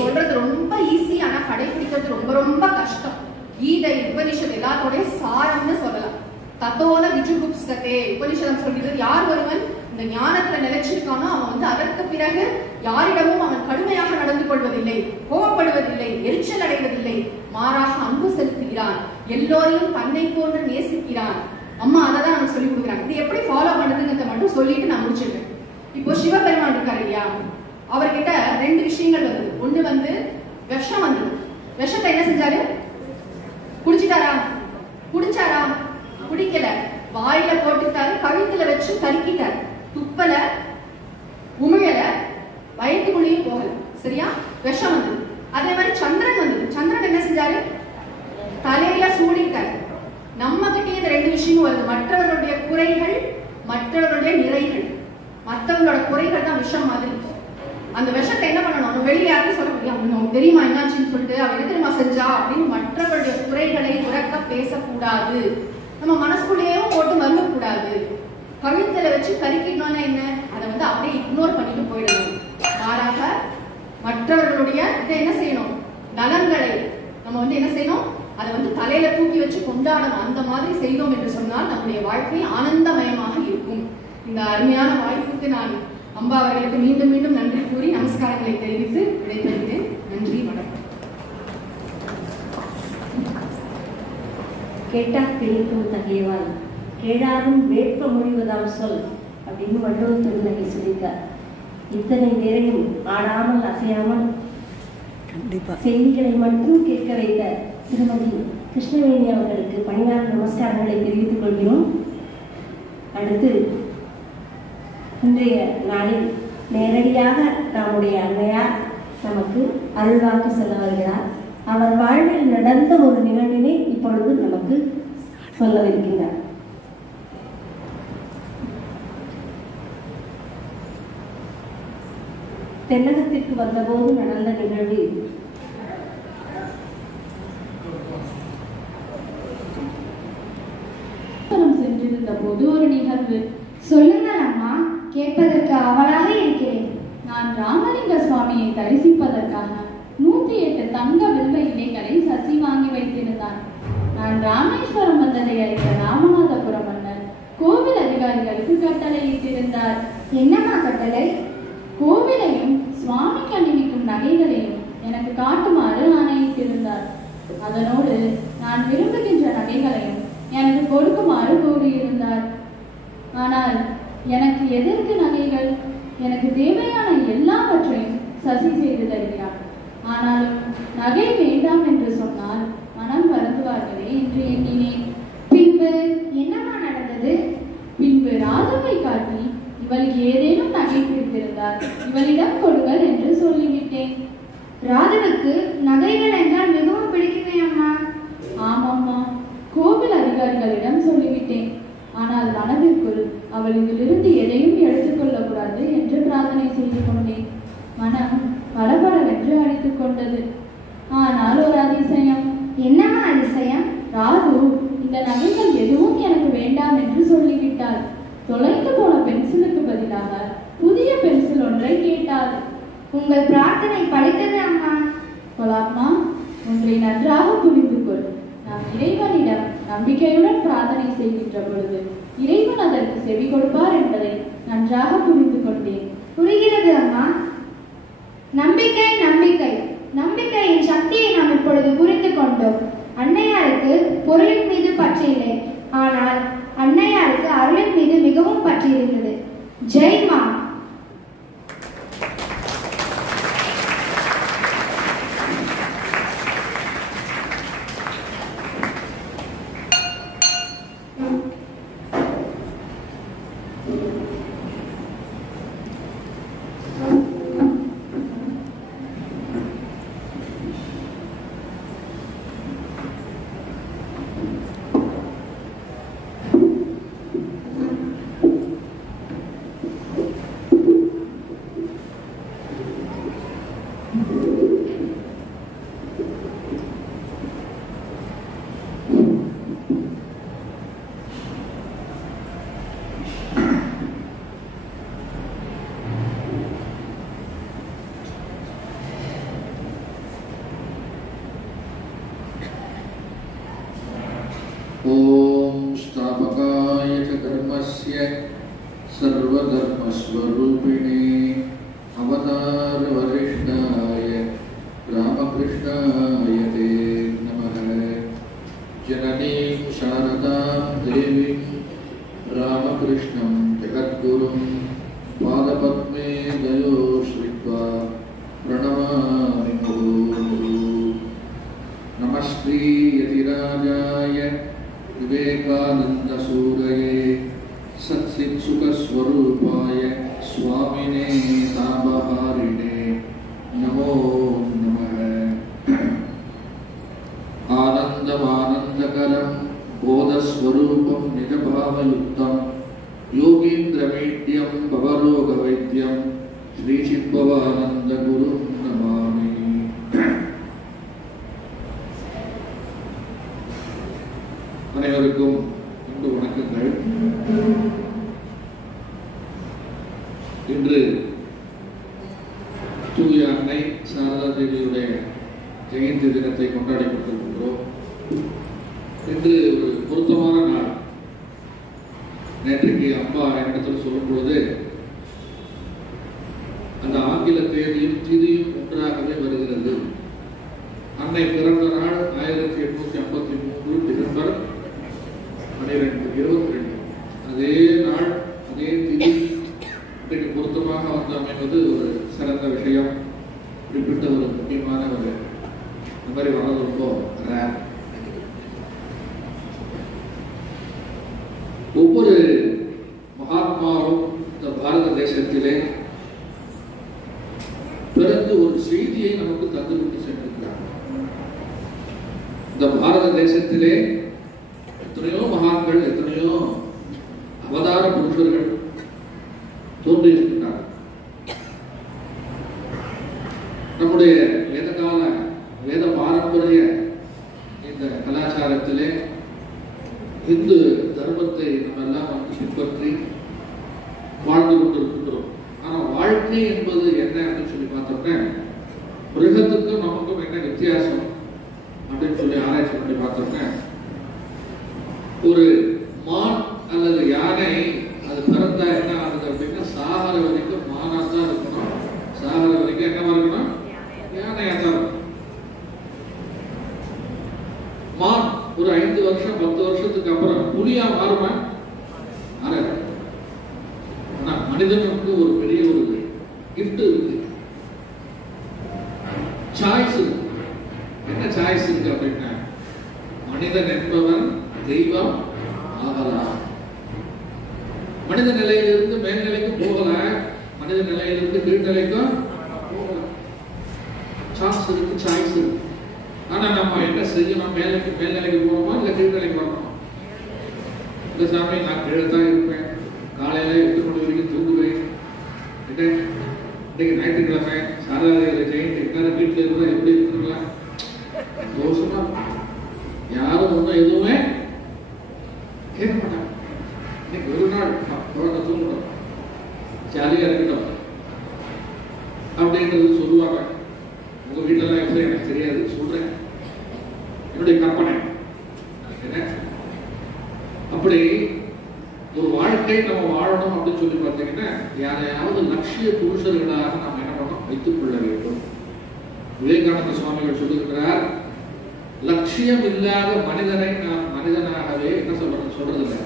சொல்றது ரொம்ப ஈஸி, ஆனா கடைபிடிக்கிறது ரொம்ப ரொம்ப கஷ்டம். கீதை உபனிஷத் எல்லாத்தோட சாரம்னு சொல்லலாம். தத்தோல விஜுகுப்சதே உபனிஷதம் சொல்கிறது, யார் ஒருவன் இந்த ஞானத்துல நிலைச்சிருக்கானோ அவன் அதற்கு பிறகு யாரிடமும் அவன் கடுமையாக நடந்து கொள்வதில்லை, கோபப்படுவதில்லை, எரிச்சல் அடைவதில்லை, மாறாக அன்பு செலுத்துகிறான், எல்லோரையும் தன்னை போன்று நேசிக்கிறான். அம்மா அதை தான் நமக்கு சொல்லி கொடுக்குறாங்க. இது எப்படி ஃபாலோ பண்ணுறதுங்கிறத மட்டும் சொல்லிட்டு நான் முடிச்சிருக்கேன். இப்போ சிவபெருமான் இருக்காரு இல்லையா, அவர்கிட்ட 2 விஷயங்கள் வந்தது. ஒண்ணு விஷம் வந்தது. விஷத்தை என்ன செஞ்சாரு, குடிச்சிட்டாரா, குடிச்சாரா, குடிக்கல, வாயில போட்டுட்டாரு, கழுத்துல வச்சு கருக்கிட்டாரு, துப்பல, உமிழல, வயிற்றுக்குள்ளேயும் போகல. சரியா, விஷம் வந்தது. அதே மாதிரி சந்திரன் வந்தது. சந்திரன் என்ன செஞ்சாரு, தலையில சூடிட்டாரு. நம்ம கிட்டே இந்த 2 விஷயமும் வருது. மற்றவர்களுடைய குறைகள், மற்றவர்களுடைய நிறைகள். மற்றவங்களோட குறைகள் தான் விஷம் மாதிரி. அந்த விஷத்தை என்ன பண்ணணும், வெளியே யாருக்கும் சொல்ல முடியும், தெரியுமா என்னாச்சுன்னு சொல்லிட்டு அவ என்ன தெரியுமா செஞ்சா அப்படின்னு மற்றவர்களுடைய குறைகளை உறக்க பேசக்கூடாது. நம்ம மனசுக்குள்ளேயும் போட்டு மறுக்க கூடாது. கழுத்துல வச்சு கருக்கிடணும்னா என்ன, அதை அப்படியே இக்னோர் பண்ணிட்டு போயிடணும். மாறாக மற்றவர்களுடைய இதை என்ன செய்யணும், நலன்களை நம்ம என்ன செய்யணும், அதை தலையில தூக்கி வச்சு கொண்டாடணும். அந்த மாதிரி செய்தோம் என்று சொன்னால் நம்முடைய வாழ்க்கை ஆனந்தமயமாக இருக்கும். இந்த அருமையான வாய்ப்புக்கு நான் அம்பா அவர்களுக்கு மீண்டும் மீண்டும் நன்றி கூறி நமஸ்காரங்களை தெரிவித்து விடைபெறுகிறேன். நன்றி, வணக்கம். கேட்டா கிழிக்கும் தகையவான் கேடாரும் வேட்ப மொழிவதாம் சொல் அப்படின்னு வள்ளுவர் திருநகை சொல்லியிருக்கார். இத்தனை நேரையும் ஆடாமல் அசையாமல் செய்திகளை மட்டும் கேட்க வைத்த திருமதி கிருஷ்ணவேணி அவர்களுக்கு பணிவான நமஸ்காரங்களை தெரிவித்துக் கொள்கிறோம். அடுத்து இன்றைய நாளில் நேரடியாக நம்முடைய அன்னையார் நமக்கு அருள்வாக்கு சொல்ல வருகிறார். அவர் வாழ்வில் நடந்த ஒரு நிகழ்வினை இப்பொழுது நமக்கு சொல்லவிருக்கிறார். தென்னகத்திற்கு வந்தபோது நடந்த நிகழ்வு இருந்த போது ஒரு நிகழ்வு. சொல்லுங்கள் அம்மா, கேட்பதற்கு ஆவலாக இருக்கிறேன். நான் ராமலிங்க சுவாமியை தரிசிப்பதற்காக 108 தங்க வில்வ இலைகளை சசி வாங்கி வைத்திருந்தான். நான் ராமேஸ்வரம் வந்ததை அறிந்த ராமநாதபுரம் மன்னர் கோவில் அதிகாரிகளுக்கு கட்டளையிட்டிருந்தார். என்னம்மா கட்டளை? கோவிலையும் சுவாமிக்கு அணிவிக்கும் நகைகளையும் எனக்கு காட்டுமாறு ஆணையிட்டிருந்தார். அதனோடு நான் விரும்புகின்ற நகைகளையும் எனக்கு கொடுக்குமாறு கூறியிருந்தார். ஆனால் எனக்கு எதற்கு நகைகள்? எனக்கு தேவையான எல்லாவற்றையும் சசி செய்து தருகிறார். ஆனாலும் நகை வேண்டாம் என்று சொன்னால் மனம் வருந்துவார்களே என்று எண்ணினேன். பின்பு என்னம்மா நடந்தது? பின்பு ராதுவை காட்டி இவளுக்கு ஏதேனும் நகை பிடித்திருந்தால் இவளிடம் கொடுங்கள் என்று சொல்லிவிட்டேன். ராதுவுக்கு நகைகள் என்றால் மிகவும் பிடிக்குமே அம்மா. ஆமாம்மா, கோவில் அதிகாரிகளிடம் சொல்லிவிட்டேன். ஆனால் மனதிற்குள் அவள் இதிலிருந்து எதையும் எடுத்துக்கொள்ளக்கூடாது என்று பிரார்த்தனை செய்து கொண்டேன். மனம் படபடவென்று அடித்துக் கொண்டது. ஆனால் ஒரு அதிசயம். என்னம்மா அதிசயம்? ராது இந்த நகைகள் எதுவும் எனக்கு வேண்டாம் என்று சொல்லிவிட்டாள். தொலைந்து போன பென்சிலுக்கு பதிலாக புதிய பென்சில் ஒன்றை கேட்டாள். உங்கள் பிரார்த்தனை பலித்தது அம்மா. கொலாம்மா, ஒன்றை நன்றாக புரிந்து கொள். நாம் இறைவனிடம் நம்பிக்கையுடன் பிரார்த்தனை செய்கின்ற பொழுது இறைவன் அதற்கு செவி கொடுப்பார் என்பதை நன்றாக புரிந்து கொண்டேன். புரிகிறது அம்மா. நம்பிக்கை நம்பிக்கை நம்பிக்கையின் சக்தியை நாம் இப்பொழுது புரிந்து கொண்டோம். அன்னையாருக்கு பொருளின் மீது பற்று இல்லை, ஆனால் அன்னையாருக்கு அருளின் மீது மிகவும் பற்று இருந்தது. ஜெய் மா. ओम स्थापकाय च धर्मस्य सर्वधर्मस्वरूपिणे अवतार वरिष्ठाय रामकृष्णाय ते नमः। जननीं शारदां देवीं रामकृष्णं जगद्गुरुं पादपद्मे दयो श्रित्वा प्रणमामि मुहुर्मुहुः। नमस्ते यतिराजाय विवेकानंदसूरये सत्सित्सुखस्वरूपाय स्वामिने तापहारिणे नमो नमः। आनन्दमानन्दकरं बोधस्वरूपं निजभावयुक्तं योगीन्द्रमीड्यं भवरोगवैद्यं श्रीचिद्भवानन्दगुरुं नमामि। அனைவருக்கும் இன்று வணக்கங்கள். இன்று தூய அன்னை சாரதா தேவியுடைய ஜெயந்தி தினத்தை கொண்டாடி கொண்டிருக்கின்றோம். இன்று ஒரு பொருத்தமான நாள். நேற்றைக்கு அப்பா என்னிடத்தில் சொல்லும் பொழுது அந்த ஆங்கில தேதியும் திதியும் ஒன்றாகவே வருகிறது. அன்னை பிறந்த நாள் 1853 டிசம்பர் 12, அதே நாள் அதே திதி இன்றைக்கு பொருத்தமாக வந்து அமைவது ஒரு சிறந்த விஷயம். குறிப்பிட்ட ஒரு முக்கியமான ஒரு இந்த மாதிரி வர்றது ரொம்ப ரேர். ஒவ்வொரு மகாத்மாவும் இந்த பாரத தேசத்திலே பிறந்து ஒரு செய்தியை நமக்கு தந்துவிட்டு சென்றிருக்கிறார். இந்த பாரத தேசத்திலே எத்தனையோ மகான்கள், எத்தனையோ அவதார புருஷர்கள் தோன்றியிருக்கிறார். நம்முடைய வேத பாரம்பரிய இந்த கலாச்சாரத்திலே இந்து தர்மத்தை நம்ம எல்லாம் வந்து பின்பற்றி வாழ்ந்து கொண்டிருக்கின்றோம். ஆனா வாழ்க்கை என்பது என்ன அப்படின்னு சொல்லி பார்த்தோம்னா, மிருகத்துக்கும் நமக்கும் என்ன வித்தியாசம் அப்படின்னு சொல்லி ஆராய்ச்சி பண்ணி பார்த்தோம்னா, ஒரு மான் அல்லது யானை அது பிறந்தா என்ன ஆகுது அப்படின்னா, சாகர வரைக்கும் மானா தான் இருக்கணும், சாகர வரைக்கும் என்னவா இருக்கணும், யானையா தான் இருக்கணும். மான் ஒரு 5 வருஷம் 10 வருஷத்துக்கு அப்புறம் புலியா மாறுமா? மாறாது. ஆனா மனிதனுக்கு ஒரு பெரிய ஒரு கிஃப்ட் இருக்கு, சாய்ஸ் இருக்கு. என்ன சாய்ஸ் இருக்கு அப்படின்னா, மனிதன் என்பவன் தெய்வம் ஆகலாம். மனித நிலையிலிருந்து மேல்நிலைக்கு போகல, மனித நிலையிலிருந்து கீழ்நிலைக்கும் போகலாம். சான்ஸ் இருக்கு, சாய்ஸ் இருக்கு. ஆனா நம்ம என்ன செய்யணும்? மேல்நிலைக்கு போகணுமா இல்ல கீழ்நிலைக்கு வரணுமா? இந்த சாமி நான் கீழே தான் இருப்பேன், காலையில 8 மணி வரைக்கும் தூங்குவேன், இன்னைக்கு ஞாயிற்றுக்கிழமை சாரதாரிகளை ஜெயந்தி எல்லாரும் வீட்டில் இருந்தா எப்படி இருக்குங்களா? தோஷமா யாரும் ஒன்றும் எதுவுமே கேட்க மாட்டாங்க. இன்னைக்கு ஒரு நாள் குழந்தை தூங்கணும், ஜாலியா இருக்கட்டும் அப்படின்றது சொல்லுவாங்க. உங்க வீட்டிலலாம் எப்படி எனக்கு தெரியாது, சொல்றேன், என்னுடைய கற்பனை. அப்படி ஒரு வாழ்க்கை நம்ம வாழணும் அப்படின்னு சொல்லி பார்த்தீங்கன்னா, யாரையாவது லட்சிய புருஷர்களாக நாம் என்ன பண்ணணும், வைத்துக் கொள்ள வேண்டும். விவேகானந்த சுவாமிகள் சொல்லுகிறார், லட்சியம் இல்லாத மனிதனை நாம் மனிதனாகவே என்ன சொல்றதில்லை.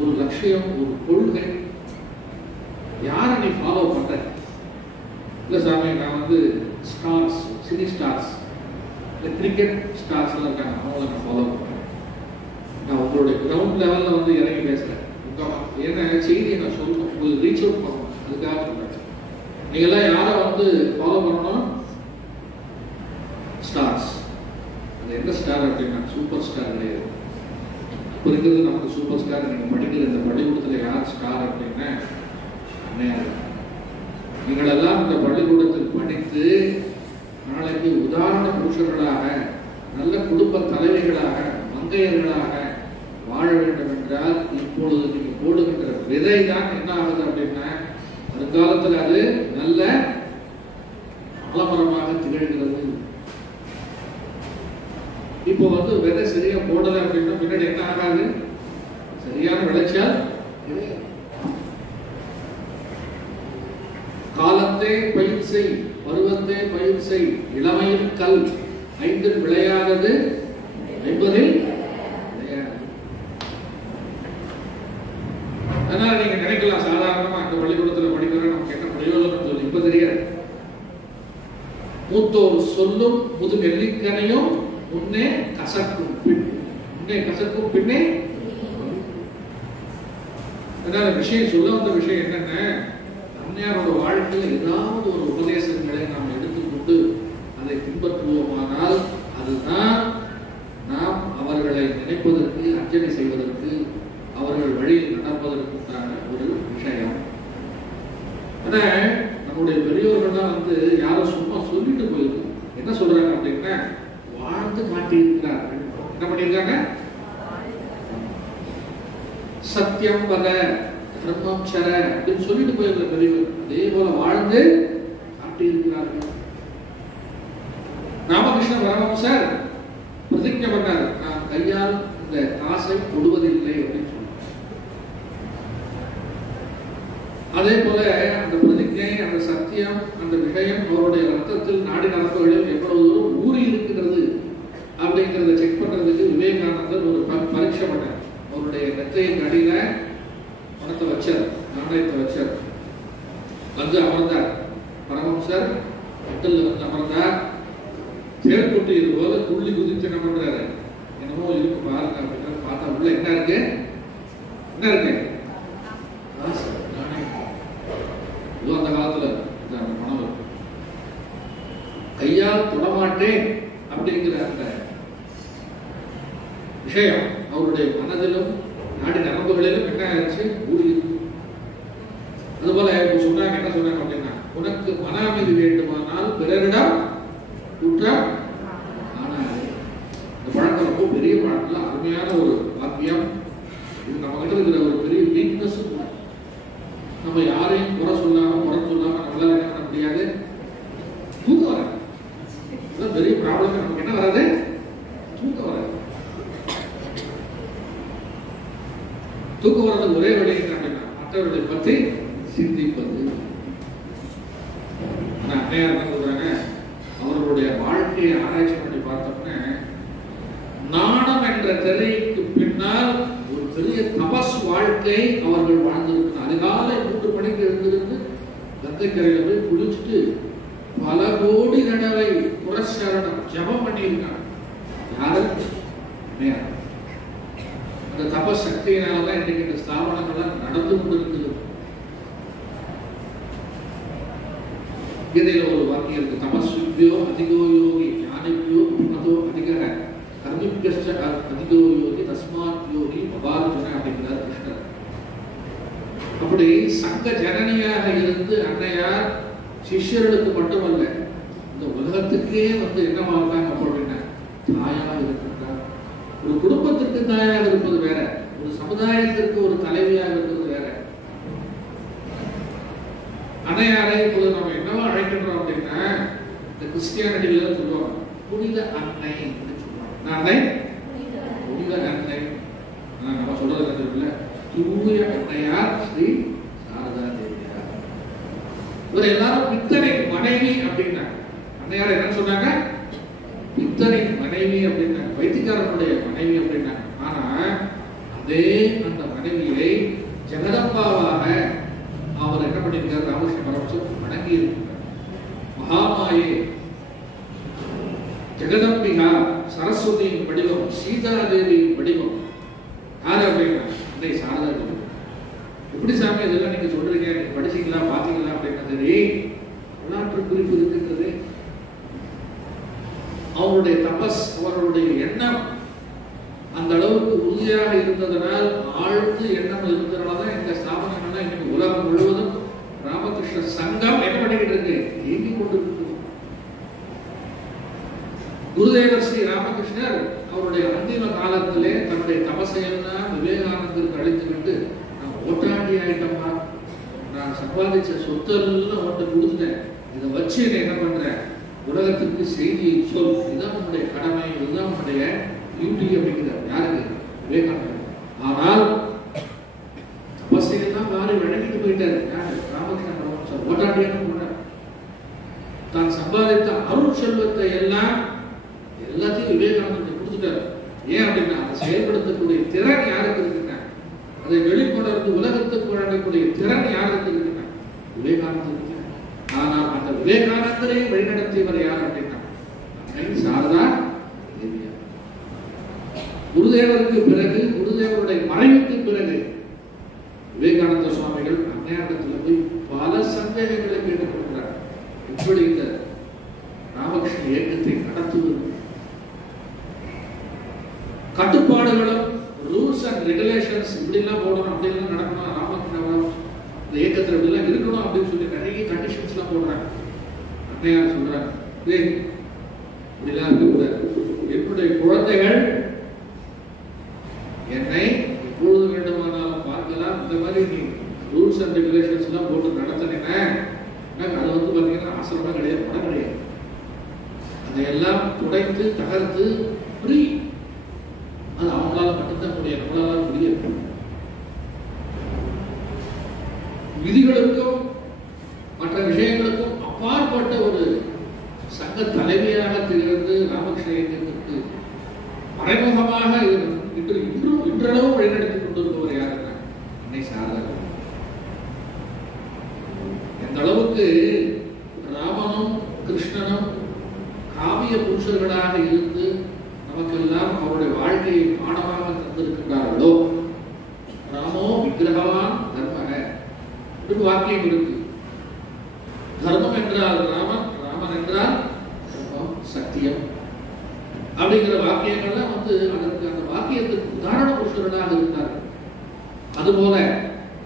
ஒரு லட்சியம், ஒரு கொள்கை, யாரை நீ ஃபாலோ பண்ற? இல்ல சாமி நான் வந்து ஸ்டார்ஸ், சினி ஸ்டார்ஸ், இல்ல கிரிக்கெட் ஸ்டார்ஸ் எல்லாம் இருக்காங்க, அவங்கள நான் ஃபாலோ பண்றேன். நான் உங்களுடைய கிரவுண்ட் லெவல்ல வந்து இறங்கி பேசுறேன். ஏன்னா செய்தியை நான் சொல்லணும், உங்களுக்கு ரீச் அவுட் பண்ணணும், அதுக்காக சொல்றேன். நீங்க எல்லாம் யாரை வந்து ஃபாலோ பண்ணணும்? ஸ்டார்ஸ். அது என்ன ஸ்டார் அப்படின்னா சூப்பர் ஸ்டார் கிடையாது. இப்போ இருக்கிறது நமக்கு சூப்பர் ஸ்டார். நீங்க படிக்கிற இந்த பள்ளிக்கூடத்துல யார் ஸ்டார் அப்படின்னா அன்னையார். நீங்களெல்லாம் இந்த பள்ளிக்கூடத்தில் படித்து நாளைக்கு உதாரண புருஷர்களாக, நல்ல குடும்ப தலைவிகளாக, மங்கையர்களாக வாழ வேண்டும் என்றால் இப்பொழுது நீங்க போடுகின்ற விதை தான் என்ன ஆகுது அப்படின்னா, வருங்காலத்தில் அது நல்ல ஆலமரமாக திகழ்கிறது. இப்போ வந்து விதை சரியா போடல அப்படின்னா பின்னாடி என்ன ஆகாது, சரியான விளைச்சல். காலத்தே பயிர் செய், பருவத்தே பயிர் செய், இளமையில் கல், 5 விளையாதது 50 விளையாது. அதனால நீங்க நினைக்கலாம், சாதாரணமா இந்த பள்ளிக்கூடத்துல படிக்கிறோம் நமக்கு என்ன பிரயோஜனம் சொல்லி. இப்ப தெரியாது. மூத்தோர் சொல்லும் முது நெல்லிக்கனையும் முன்னே கசக்கும், முன்னே கசக்கும் பின்னே. அதனால விஷயம் சொல்ல வந்த விஷயம் என்னன்னா, அன்னையாரோட வாழ்க்கையில் ஏதாவது ஒரு உபதேசங்களை நாம் எடுத்துக்கொண்டு அதை பின்பற்றுவோமானால் அதுதான் நாம் அவர்களை நினைப்பதற்கு, அர்ச்சனை செய்வதற்கு, அவர்கள் வழியில் நடப்பதற்குண்டான ஒரு விஷயம். ஆனா நம்முடைய பெரியோர்கள்லாம் வந்து யாரும் சும்மா சொல்லிட்டு போயிருக்கு. என்ன சொல்றாங்க அப்படின்னா, வாழ்ந்து காட்டியிருக்கிறார்கள். என்ன பண்ணியிருக்காங்க? சத்தியம் வத தர்மம் சர அப்படின்னு சொல்லிட்டு போயிருக்கிற பெரியவர் அதே போல வாழ்ந்து காட்டியிருக்கிறார்கள். ராமகிருஷ்ண பரமஹம்சர் பிரதிஜை பண்ணார், நான் கையால் இந்த காசை கொடுவதில்லை அப்படின்னு சொன்னார். அதே போல அந்த பிரதிஜை, அந்த சத்தியம், அந்த விஷயம் அவருடைய ரத்தத்தில், நாடி நரம்புகளில் எவ்வளவு தூரம் ஊறி இருக்கிறது அப்படிங்கிறத செக் பண்றதுக்கு விவேகானந்தர் ஒரு பரீட்சை பண்ணார். அவருடைய நெத்தையின் அடியில பணத்தை வச்சார், நாணயத்தை வச்சார். வந்து அமர்ந்தார். பரமஹம்சர் ஹோட்டல்ல வந்து அமர்ந்தார். தேர்க்குட்டி இது போல துள்ளி குதிச்சு என்ன பண்றாரு, என்னமோ இருக்கு பாருங்க அப்படின்னா பார்த்தா உள்ள என்ன இருக்கு, என்ன இருக்கு, இது அந்த காலத்துல அந்த பணம் இருக்கு. கையால் தொடமாட்டேன் அப்படிங்கிற அந்த விஷயம் அவருடைய மனதிலும் நாடி நரம்புகளிலும் என்ன ஆயிடுச்சு, ஊறி இருக்கு. அதுபோல சொன்னாங்க, என்ன சொன்னாங்க அப்படின்னா, உனக்கு மன அமைதி வேண்டுமானால் பிறரிடம் குற்றம் ஆனாது. இந்த பழக்கம் ரொம்ப பெரிய பழக்கம், அருமையான ஒரு வாக்கு. தூக்கம் வர்றது ஒரே வழி என்ன அப்படின்னா மற்றவர்களை பற்றி சிந்திப்பது. அன்னையார் என்ன சொல்றாங்க, அவர்களுடைய வாழ்க்கையை ஆராய்ச்சி பண்ணி பார்த்தோம்னா நாணம் என்ற திரைக்கு பின்னால் ஒரு பெரிய தபஸ் வாழ்க்கை அவர்கள் வாழ்ந்திருக்கிறார். அதிகாலை 3 மணிக்கு எழுந்திருந்து கங்கைக்கரையில போய் குளிச்சுட்டு பல கோடி தடவை புரஸ்கரணம் ஜபம் பண்ணியிருக்காங்க. யாரு? அந்த தபஸ் சக்தியினால்தான் இன்னைக்கு இந்த ஸ்தாபனங்கள்லாம் நடந்து கொண்டிருக்கிறது. கீதையில ஒரு வாக்கியம் இருக்கு, தமஸ்வியோ அதிகோ யோகி ஞானிபியோ மதோ அதிகர கர்மிபியஸ்ச அதிகோ யோகி தஸ்மாத் யோகி பவார்ஜுன அப்படிங்கிறார் கிருஷ்ணர். அப்படி சங்க ஜனனியாக இருந்து அன்னையார் சிஷ்யர்களுக்கு மட்டுமல்ல இந்த உலகத்துக்கே வந்து என்னவாங்க அப்படின்னா தாயாக இருக்கின்றார். ஒரு குடும்பத்திற்கு தாயாக இருப்பது வேற, ஒரு சமுதாயத்திற்கு ஒரு தலைவியாக இருப்பது வேற. அன்னையாரை இப்போது நம்ம என்னவா அழைக்கின்றோம் அப்படின்னா இந்த கிறிஸ்டியானிட்டியில சொல்லுவாங்க புனித அன்னை சொல்லுவாங்க. அன்னை புனித அன்னை நம்ம சொல்றது இல்லை, தூய அன்னையார் ஸ்ரீ சாரதா தேவியார். இவர் எல்லாரும் பித்தனை மனைவி அப்படின்னாங்க. அன்னையார் என்ன சொன்னாங்க? பித்தனை மனைவி அப்படின்னாங்க, வைத்தியக்காரனுடைய மனைவி அப்படின்னாங்க. ஆனா அதே அந்த மனைவியை ஜெகதம்பாவாக அவர் என்ன பண்ணியிருக்கார்? ராமகிருஷ்ண பரமஹம்சர் வணங்கி இருக்கிறார். மகாமாயே ஜெகதம்பிகா சரஸ்வதியின் வடிவம், சீதாதேவியின் வடிவம் யாரு அப்படின்னா அன்னை சாரதா தேவி. எப்படி சாமி இதெல்லாம் நீங்க சொல்றீங்க, நீங்க படிச்சீங்களா பாத்தீங்களா அப்படின்னா சரி, வரலாற்று குறிப்பு இருக்கின்றது. அவருடைய தபஸ், அவர்களுடைய எண்ணம் அந்த அளவுக்கு உறுதியாக இருந்ததனால், ஆழ்ந்து எண்ணம் இருந்ததனால்தான் இந்த ஸ்தாபனங்கள்லாம் இன்னைக்கு உலகம் முழுவதும் ராமகிருஷ்ண சங்கம் என்ன பண்ணிக்கிட்டு இருக்கு, இயங்கிக் கொண்டிருக்கு. குருதேவர் ஸ்ரீ ராமகிருஷ்ணர் அவருடைய அந்திம காலத்திலே தன்னுடைய தபசையெல்லாம் விவேகானந்தருக்கு அழைத்துக்கிட்டு, நான் ஓட்டாண்டி ஆயிட்டம்மா, நான் சம்பாதிச்ச சொத்தெல்லாம் அவர்கிட்ட கொடுத்துட்டேன், இதை வச்சு என்ன பண்றேன், உலகத்திற்கு செய்தியை சொல், இதுதான் நம்முடைய கடமை, இதுதான் நம்முடைய டியூட்டி அப்படிங்கிறார். யாருக்கு? விவேகானந்தர். ஆனால் தபசையெல்லாம் மாறி வழங்கிட்டு போயிட்டாரு. யாரு? ராமகிருஷ்ண பரமஹம்சர் ஓட்டாண்டியாக போனார். தான் சம்பாதித்த அருள் செல்வத்தை எல்லாம் எல்லாத்தையும் விவேகானந்தர் கொடுத்துட்டாரு. ஏன் அப்படின்னா அதை செயல்படுத்தக்கூடிய திறன் யாருக்கு இருக்குன்னா, அதை வெளிக்கொணர்ந்து உலகத்துக்கு வழங்கக்கூடிய திறன் யாருக்கு இருக்குன்னா விவேகானந்தர். ஆனால் அந்த விவேகானந்தரை வழிநடத்தியவர் யார் அப்படின்னா சாரதா தேவியார். குருதேவருக்கு பிறகு, குருதேவருடைய மறைவுக்கு பிறகு விவேகானந்த சுவாமிகள் அன்னையாரிடத்தில் போய் பல சந்தேகங்களை கேட்டுக்கொண்டார். எப்படி இந்த ராமகிருஷ்ண இயக்கத்தை நடத்துவது, கட்டுப்பாடுகளும் ரூல்ஸ் அண்ட் ரெகுலேஷன்ஸ் இப்படிலாம் போடணும், அப்படிலாம் நடக்கணும், ராமகிருஷ்ண இந்த இயக்கத்தில் இப்படிலாம் இருக்கணும் அப்படின்னு சொல்லி நிறைய கண்டிஷன்ஸ் எல்லாம் போடுறாங்க. அன்னையார் சொல்றாங்க, இப்படிலாம் இருக்கக்கூடாது, என்னுடைய குழந்தைகள் என்னை எப்பொழுது வேண்டுமானாலும் பார்க்கலாம், இந்த மாதிரி நீ ரூல்ஸ் அண்ட் ரெகுலேஷன்ஸ் எல்லாம் போட்டு நடத்தினீங்கன்னா அது வந்து பார்த்தீங்கன்னா ஆசிரமம் கிடையாது, படம் கிடையாது, அதையெல்லாம் துடைத்து தகர்த்து ஃப்ரீ, அது அவங்களால மட்டும்தான் முடியும், நம்மளால முடியாது. விதிகளுக்கும் மற்ற விஷயங்களுக்கும் அப்பாற்பட்ட ஒரு சங்க தலைவியாக திகழ்ந்து ராமகிருஷ்ண இயக்கத்திற்கு மறைமுகமாக இன்றளவு வழிநடத்திக் கொண்டிருப்பவர் யாருன்னா அன்னை சாரதா. எந்த அளவுக்கு ராமனும் கிருஷ்ணனும் காவிய புருஷர்களாக இருந்து நமக்கெல்லாம் அவருடைய வாழ்க்கையை பாடமாக தந்திருக்கின்றார்களோ, ராமோ விக்கிரகவான் தர்மக ஒரு வாக்கியம் இருக்கு. தர்மம் என்றால் ராமன், ராமன் என்றால் தர்மம், சத்தியம் அப்படிங்கிற வாக்கியங்கள்லாம் வந்து அதற்கு அந்த வாக்கியத்துக்கு உதாரண புருஷர்களாக இருந்தார்கள். அதுபோல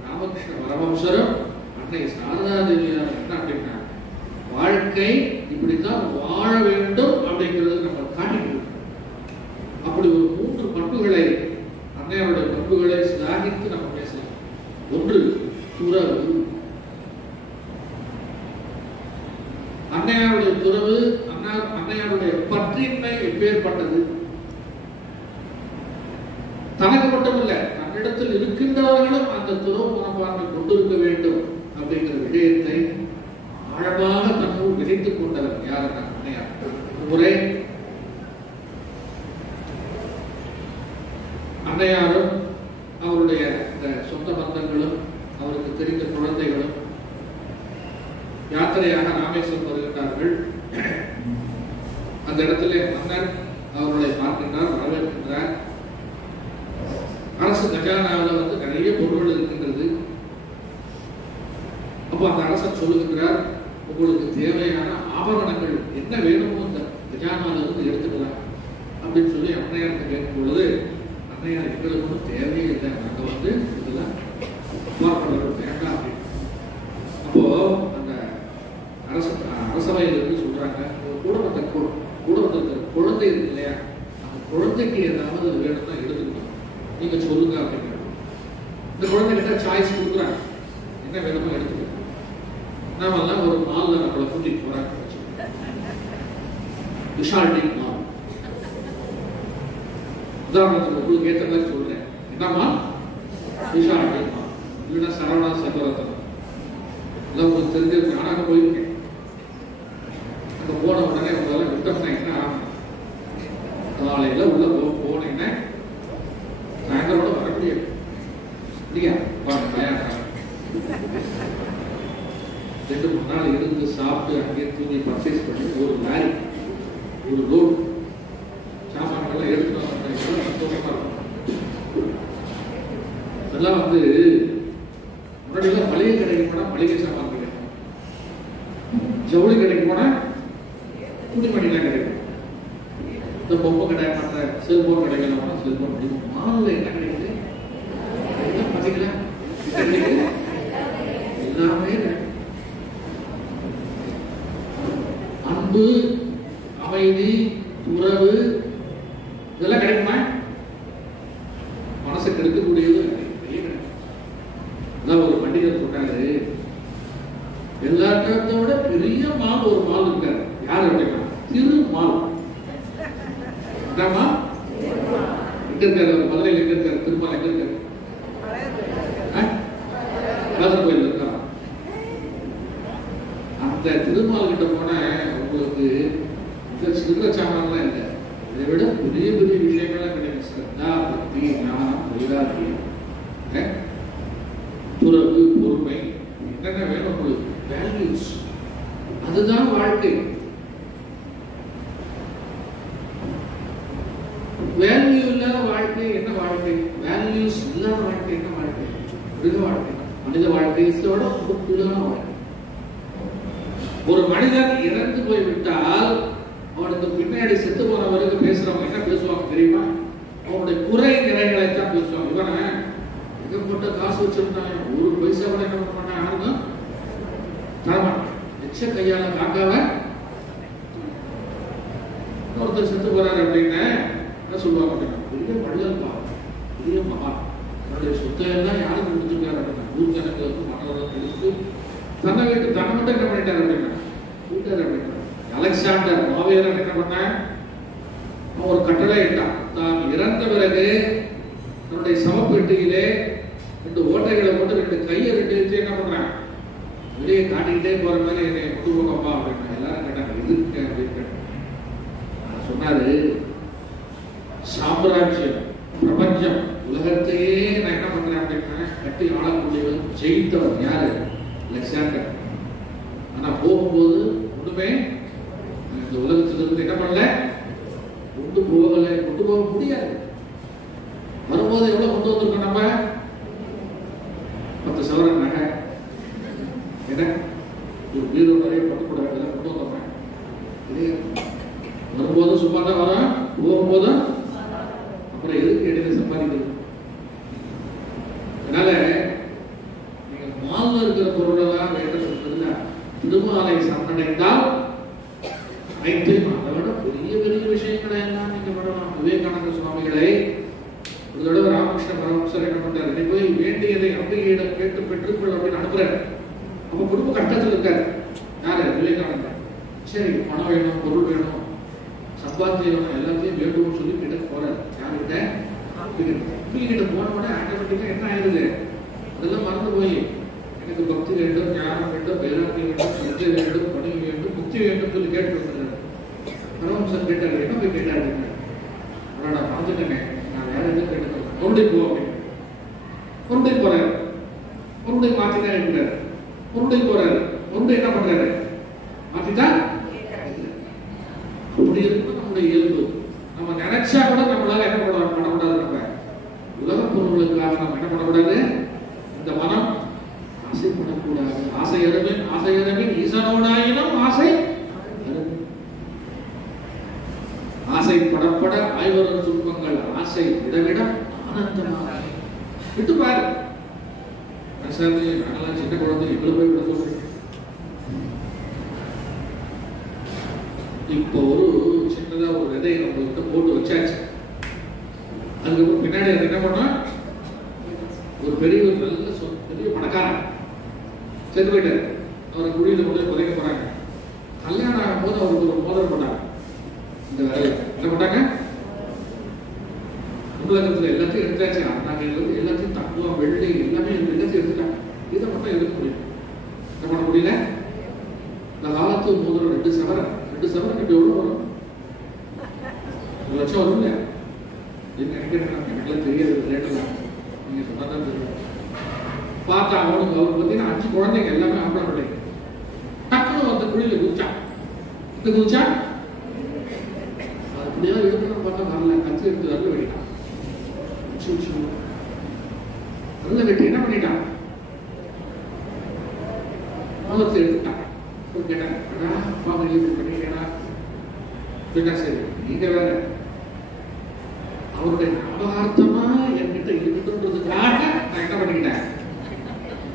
ராமகிருஷ்ண பரமஹம்சரும் அன்னை சாரதா தேவியார் என்ன அப்படின்னா வாழ்க்கை இப்படித்தான் வாழ வேண்டும் அப்படிங்கிறது நம்ம காட்டிட்டு. அப்படி ஒரு 3 பண்புகளை, அன்னையோட பண்புகளை சிலாகித்து நம்ம பேசலாம். ஒன்று துறவு. அன்னையாருடைய துறவு, அன்னையாருடைய பற்றின்மை எப்பேற்பட்டது. தனக்கு மட்டும் இல்ல, தன்னிடத்தில் இருக்கின்றவர்களும் அந்த துறவு மனப்பான்மை கொண்டிருக்க வேண்டும் அப்படிங்கிற விஷயத்தை ஆழமாக தன்னுள் விதைத்துக் கொண்டவர் யாருன்னா அன்னையார். ஒரே அன்னையாரும் அவருடைய இந்த சொந்த பந்தங்களும் அவருக்கு தெரிந்த குழந்தைகளும் யாத்திரையாக ராமேஸ்வரம் வருகின்றார்கள். அந்த இடத்திலே மன்னர் அவர்களை பார்க்கின்றார், வரவேற்கின்றார். அரசு கஜானாவில் வந்து நிறைய பொருட்கள் இருக்கின்றது. அப்போ அந்த அரசர் சொல்லுகின்றார், உங்களுக்கு தேவையான ஆபரணங்கள் என்ன வேணுமோ அந்த கஜானாவில் இருந்து எடுத்துக்கலாம் அப்படின்னு சொல்லி அன்னையார்கிட்ட கேட்கும் பொழுது, அன்னையார் எங்களுக்கு ஒன்றும் தேவையே இல்லை, நாங்கள் வந்து இதெல்லாம் வேண்டாம் அப்படின்னு. அப்போ அந்த அரசவையில் இருந்து சொல்றாங்க, கூட வந்த குழந்தை இருக்கு இல்லையா, அந்த குழந்தைக்கு ஏதாவது வேணும்னா எடுத்துக்கணும், நீங்க சொல்லுங்க அப்படிங்கிற. இந்த குழந்தைகிட்ட சாய்ஸ் கொடுக்குறாங்க, என்ன வேணுமோ எடுத்துக்கணும். நாம எல்லாம் ஒரு மால்ல நம்மளை கூட்டிட்டு போறாங்க, விஷால் டி மால். உதாரணத்துக்கு உங்களுக்கு ஏற்ற மாதிரி சொல்றேன், என்னமா விஷால் டி மால் இல்லைன்னா சரவணா சர்வரத்னம் எல்லாம் உங்களுக்கு தெரிஞ்சிருக்கு. நானாக போயிருக்கேன். அங்க போன உடனே உங்களால விட்டோம்னா என்ன ஆகும், காலையில உள்ள போனீங்கன்னா சாயந்தரோட வர முடியாது இல்லையா? 2-3 நாள் இருந்து சாப்பிட்டு அங்கேயே தூங்கி பர்ச்சேஸ் பண்ணி ஒரு லாரி ஒரு லோடு சாமான்கள்லாம் எடுத்துட்டு சந்தோஷமா இருக்கும். அதெல்லாம் வந்து முன்னாடியெல்லாம் மளிகை கடைக்கு போனா மளிகை சாமான் கிடைக்கும், ஜவுளி கடைக்கு போனா துணிமணிலாம் கிடைக்கும், இந்த பொம்மை கடை மற்ற செல்போன் கடைகள் போனா செல்போன் கிடைக்கும். மால்ல என்ன கிடைக்குது பாத்தீங்களா? எல்லாமே கிடைக்கும். அன்பு, அமைதி, உறவு இதெல்லாம் கிடைக்குமா? மனசை கெடுக்கக்கூடியது கிடைக்கும். அதான் ஒரு பண்டிகர் சொன்னாரு, எல்லாத்த விட பெரிய மால் ஒரு மால் இருக்காரு. யாரு அப்படின்னா திருமால். எங்க இருக்காரு? மதுரையில் எங்க இருக்காரு? திருமால் எங்க இருக்காரு? அழகர் கோயில் இருக்கா? அந்த திருமால் கிட்ட போன உங்களுக்கு சிறுக சாமான்லாம் இல்லை, இதை விட பெரிய பெரிய விஷயங்கள்லாம் கிடைக்கும். ஸ்ரத்தா, பக்தி, ஞானம், வைராக்கியம், துறவு, பொறுமை, என்னென்ன வேணும் உங்களுக்கு, வேல்யூஸ். அதுதான் வாழ்க்கை. வேல்யூ இல்லாத வாழ்க்கை என்ன வாழ்க்கை? வேல்யூஸ் இல்லாத வாழ்க்கை என்ன வாழ்க்கை? மிருக வாழ்க்கை. மனித வாழ்க்கையோட முற்றிலுமான வாழ்க்கை. ஒரு மனிதன் இறந்து போய்விட்டால் அவனுக்கு பின்னாடி செத்து போனவருக்கு பேசுறவங்க என்ன பேசுவாங்க தெரியுமா? அவனுடைய குறை நிறைகளை தான் பேசுவாங்க. இவன எங்க போட்ட காசு வச்சிருந்தாங்க, ஒரு பைசா கூட என்ன பண்ண மாட்டான், யாருக்கும் தரமாட்டான். எச்ச கையால காக்காவ ஒருத்தர் செத்து போறாரு அப்படின்னு என்ன சொல்லுவாங்க அப்படின்னா, பெரிய வள்ளல் பா, பெரிய மகா, தன்னுடைய சொத்தை எல்லாம் யாருக்கு கொடுத்துருக்காரு அப்படின்னா ஊர் ஜனங்களுக்கு மனவரம் எடுத்து தன்னை வீட்டு தன்னை மட்டும் என்ன பண்ணிட்டாரு அப்படின்னா கூட்டாரு அப்படின்னா. அலெக்சாண்டர் மாவீரன் என்ன பண்ண, ஒரு கட்டளை இட்டான், தான் இறந்த பிறகு தன்னுடைய சமப்பெட்டியிலே 2 ஓட்டைகளை போட்டு 2 கையை 2 வச்சு என்ன பண்றான், வெளியே காட்டிக்கிட்டே போற மாதிரி என்னை கொண்டு போங்கப்பா அப்படின்னா. எல்லாரும் கேட்டாங்க எதுக்கு அப்படின்னு சொன்னாரு, சாம்ராஜ்யம், பிரபஞ்சம், உலகத்தையே நான் என்ன பண்றேன் அப்படின்னா கட்டி ஆளக்கூடியவர், ஜெயித்தவர் யாரு? அலெக்சாண்டர். ஆனா போகும்போது ஒண்ணுமே இந்த உலகத்திலிருந்து என்ன பண்ணல, கொண்டு போகல, கொண்டு போக முடியாது. வரும்போது எவ்வளவு கொண்டு வந்திருக்கோம் நம்ம? 10 சவரன் நகை, என்ன ஒரு பீரோ நிறைய பட்டுக்கூட கொண்டு வந்தோம். வரும்போதும் சும்மா தான் வரோம், போகும்போதும் அப்புறம் எதுக்கு இடையில சம்பாதிக்கிறது? அதனால நீங்க மால்ல இருக்கிற பொருளெல்லாம் வேண்டும் திருமாலை சரணடைந்தால் அனைத்தையும் அதை விட பெரிய பெரிய விஷயங்களை எல்லாம் நீங்க விடலாம். விவேகானந்த சுவாமிகளை ஒரு தடவை ராமகிருஷ்ண பரமஹம்சர் என்ன பண்றாரு, நீ போய் வேண்டியதை அம்பிகையிடம் கேட்டு பெற்றுக்கொள் அப்படின்னு அனுப்புறாரு. அப்ப குடும்ப கஷ்டத்தில் இருக்காரு யாரு? விவேகானந்தர். சரி, பணம் வேணும், பொருள் வேணும், சம்பாத்தியம் வேணும், எல்லாத்தையும் வேண்டும்னு சொல்லி கிட்ட போறாரு. யாருக்கிட்ட? கிட்ட போன உடனே ஆட்டோமேட்டிக்கா என்ன ஆயிடுது, அதெல்லாம் மறந்து போய் எனக்கு பக்தி வேண்டும், ஞானம் வேண்டும், வேதாந்தி வேண்டும், வித்தை வேண்டும், பணி வேண்டும், முக்தி வேண்டும் சொல்லி கேட்டு வந்துடுறாரு. பரமஹம்சர் கேட்டாரு, என்ன போய் கேட்டாரு, நான் மறந்துட்டேனே, நான் வேற எதுவும் கேட்டேன், பொருளை போ அப்படின்னு. பொருளை போறாரு, பொருளை மாத்திதான் இருக்கிறாரு, பொருளை போறாரு, பொருளை என்ன பண்றாரு, மாத்திதான். அப்படி இருக்கணும் நம்முடைய இயல்பு. நம்ம நினைச்சா கூட நம்மளால என்ன பண்ணக்கூடாது, நம்ம உலக பொருள்களுக்காக நம்ம என்ன பண்ணக்கூடாது, இந்த மனம் ஆசைப்படக்கூடாது. ஆசையறவின் ஈசனோடாயினும் ஆசைப்படப்பட ஆய்வரும் துன்பங்கள் ஆசை விடவிட ஆனந்தமாக விட்டு பாரு. நாங்கெல்லாம் சின்ன குழந்தை எங்களை போய் விட சொல்றேன். இப்போ ஒரு சின்னதா ஒரு விதையை நம்மகிட்ட போட்டு வச்சாச்சு. அதுக்கப்புறம் பின்னாடி அது என்ன பண்ணா, ஒரு பெரிய பெரிய பணக்காரன் செத்து போயிட்டாரு. அவரை குழியில கொண்டு புதைக்க போறாங்க. கல்யாணம் ஆகும் போது அவருக்கு ஒரு மோதிரம் போட்டாங்க. இந்த வேலையை என்ன பண்ணாங்க, உலகத்துல எல்லாத்தையும் எடுத்தாச்சு. அண்ணாங்கிறது எல்லாத்தையும் தங்கம் வெள்ளி எல்லாமே எல்லாத்தையும் எடுத்துட்டாங்க. இதை மட்டும் எடுக்க முடியும், என்ன பண்ண முடியல. இந்த காலத்து மோதிரம் 2 சவரன் கிட்ட எவ்வளவு வரும், 1 லட்சம் வரும் இல்லையா? நினைக்கிறேன், எனக்குலாம் தெரியாது ரேட்டெல்லாம், நீங்க சொன்னாதான் தெரியும். பார்த்தா அவனுக்கு அவர் பார்த்தீங்கன்னா 5 குழந்தைங்க எல்லாமே ஆம்பளை பிள்ளைங்க. டக்குனு அந்த குழியில குதிச்சான். அது அப்படியெல்லாம் எடுக்கணும் பார்த்தா வரல, கத்து எடுத்து வரல வெட்டிட்டான். வரல வெட்டி என்ன பண்ணிட்டான், மோதிரத்தை எடுத்துட்டான். கேட்டாங்க, அப்பா பண்ணிட்டேனா? சரி, நீங்க வேற அவருடைய ஞாபகார்த்தமா என்கிட்ட இருக்கட்டும்ன்றதுக்காக நான் என்ன பண்ணிக்கிட்டேன்,